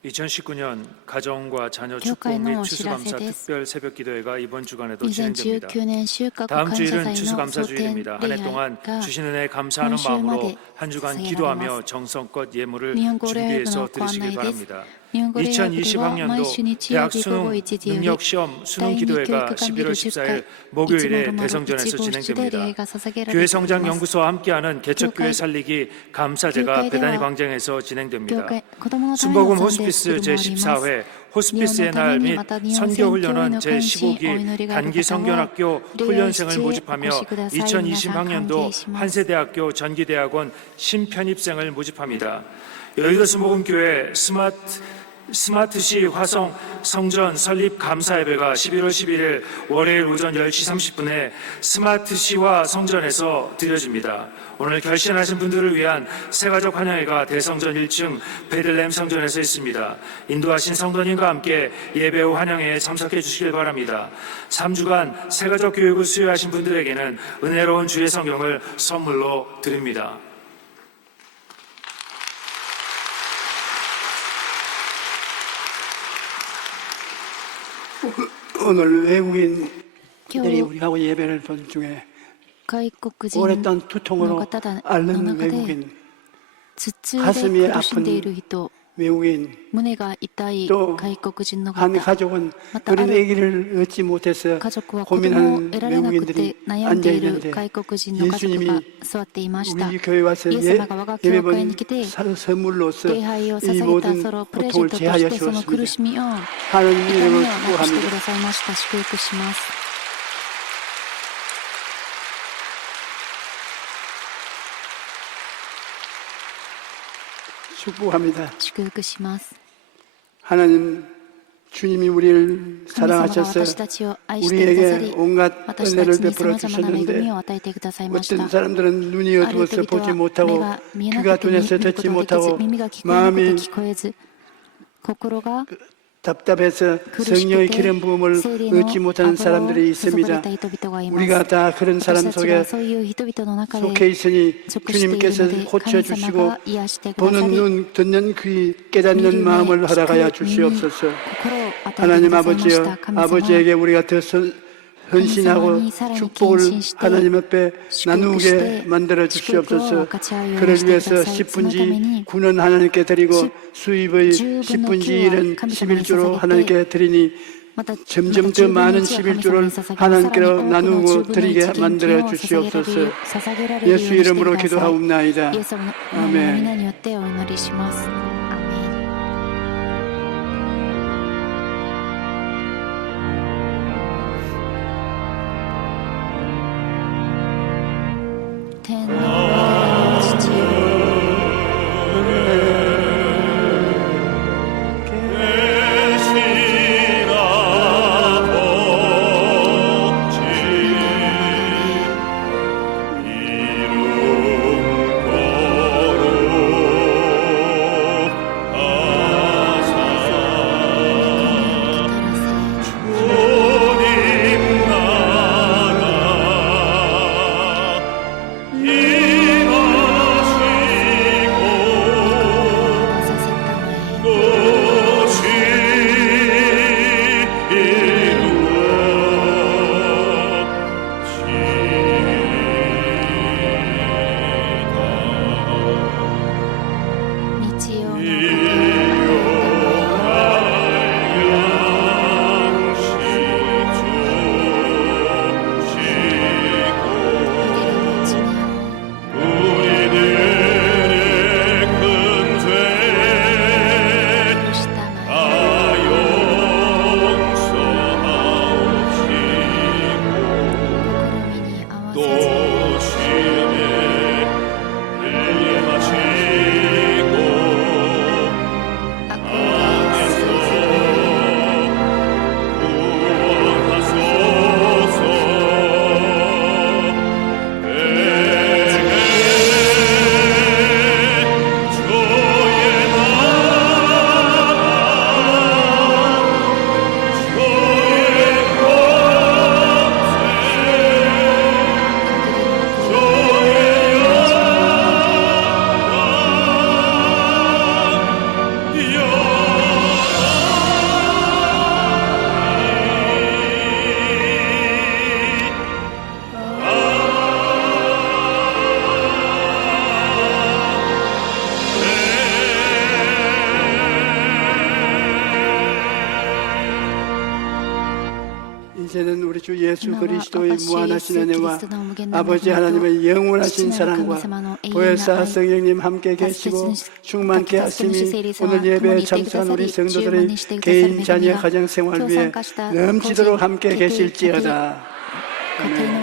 2019년 가정과 자녀 축복 教会の 및 お知らせ 추수감사 です 특별 새벽기도회가 이번 주간에도 진행됩니다. 2019年収穫 다음 感謝 주일은 祭の 추수감사주일입니다. 蒼天 한 해 동안 礼拝が 주신 은혜 감사하는 今週まで 마음으로 한 주간 捧げられます 기도하며 정성껏 예물을 日本語礼拝 준비해서 のご案 드리시길 内です。 바랍니다. 日本語礼拝では毎週 2020학년도 日曜 대학 日午後 수능 1時より 능력 시험 수능 第二教 기도회가 育管理 11월 部10 14일 回 목요일에 150 대성전에서 1号室で礼 진행됩니다. が捧げら 교회 れています。 성장 연구소와 함께하는 개척교회 교회- 살리기 감사제가 교회대와 배단위 광장에서 教 진행됩니다. 会子供のため 순복음 の賛美スクー 호스피스 ルもあります 제14회 호스피스의 날 및 선교훈련은 제15기 단기 성견학교 훈련생을 모집하며 2020학년도 한세대학교 전기대학원 신편입생을 모집합니다. 여의도 순복음교회 스마트시 화성 성전 설립 감사 예배가 11월 11일 월요일 오전 10시 30분에 스마트시와 성전에서 드려집니다. 오늘 결신하신 분들을 위한 새가족 환영회가 대성전 1층 베들레헴 성전에서 있습니다. 인도하신 성도님과 함께 예배 후 환영회에 참석해 주시길 바랍니다. 3주간 새가족 교육을 수여하신 분들에게는 은혜로운 주의 성경을 선물로 드립니다. 오늘 외국인들이 우리하고 예배를 본 중에 外国人 오랫동안 の 두통으로 方の 앓는 中で 외국인, 頭痛 가슴이 で苦しんでいる 아픈 人 외국인, 胸が痛い 또 外国人の 한 方 가족은 맞다. 그런 아기를 얻지 못해서 家族は子供を 고민하는 得られなくて 외국인들이 悩んでいる 앉아있는데 外国人の家族 예수님이 が座っていました 우리 교회 와서 イエス様が我が教会に 예배본 来て 선물로서 礼拝を 이 捧げた 모든 そのプレゼ 고통을 ントと 제하여 してその苦し 주었습니다. みを 하나님 痛み 이름을 をなくしてく 축복합니다. ださいました祝福します 축복합니다. 祝福します 하나님 주님이 우리를 神様が 사랑하셔서 私たちを愛してくださ 우리에게 り 온갖 私た 은혜를 ちに 베풀어 様々な恵み 주셨는데 を与えてくださいました 어떤 사람들은 눈이 어두워서 보지 못하고 귀가 둔해서 듣지 못하고 耳が聞こえなくて 마음이 聞こえず心が 답답해서 성령의 기름 부음을 얻지 못하는 사람들이 있습니다. 우리가 다 그런 사람 속에 속해 있으니 주님께서 고쳐주시고 보는 눈, 듣는 귀, 깨닫는 마음을 허락하여 주시옵소서. 하나님 아버지여, 아버지에게 우리가 더 헌신하고 축복을 하나님 앞에 나누게 만들어 주시옵소서. 그를 위해서 10분지 9는 하나님께 드리고 수입의 10분지 1은 11조로 하나님께 드리니 점점 더 많은 11조를 하나님께로 나누고 드리게 만들어 주시옵소서. 예수 이름으로 기도하옵나이다. 아멘. 이제는 우리 주 예수 그리스도의 무한하신 은혜와 아버지 하나님의 영원하신 사랑과 보혜사 성령님 함께 계시고 충만케 하심이 오늘 예배에 참석한 우리 성도들의 개인 자녀 가정 생활 위에 넘치도록 함께 계실지어다. 아멘.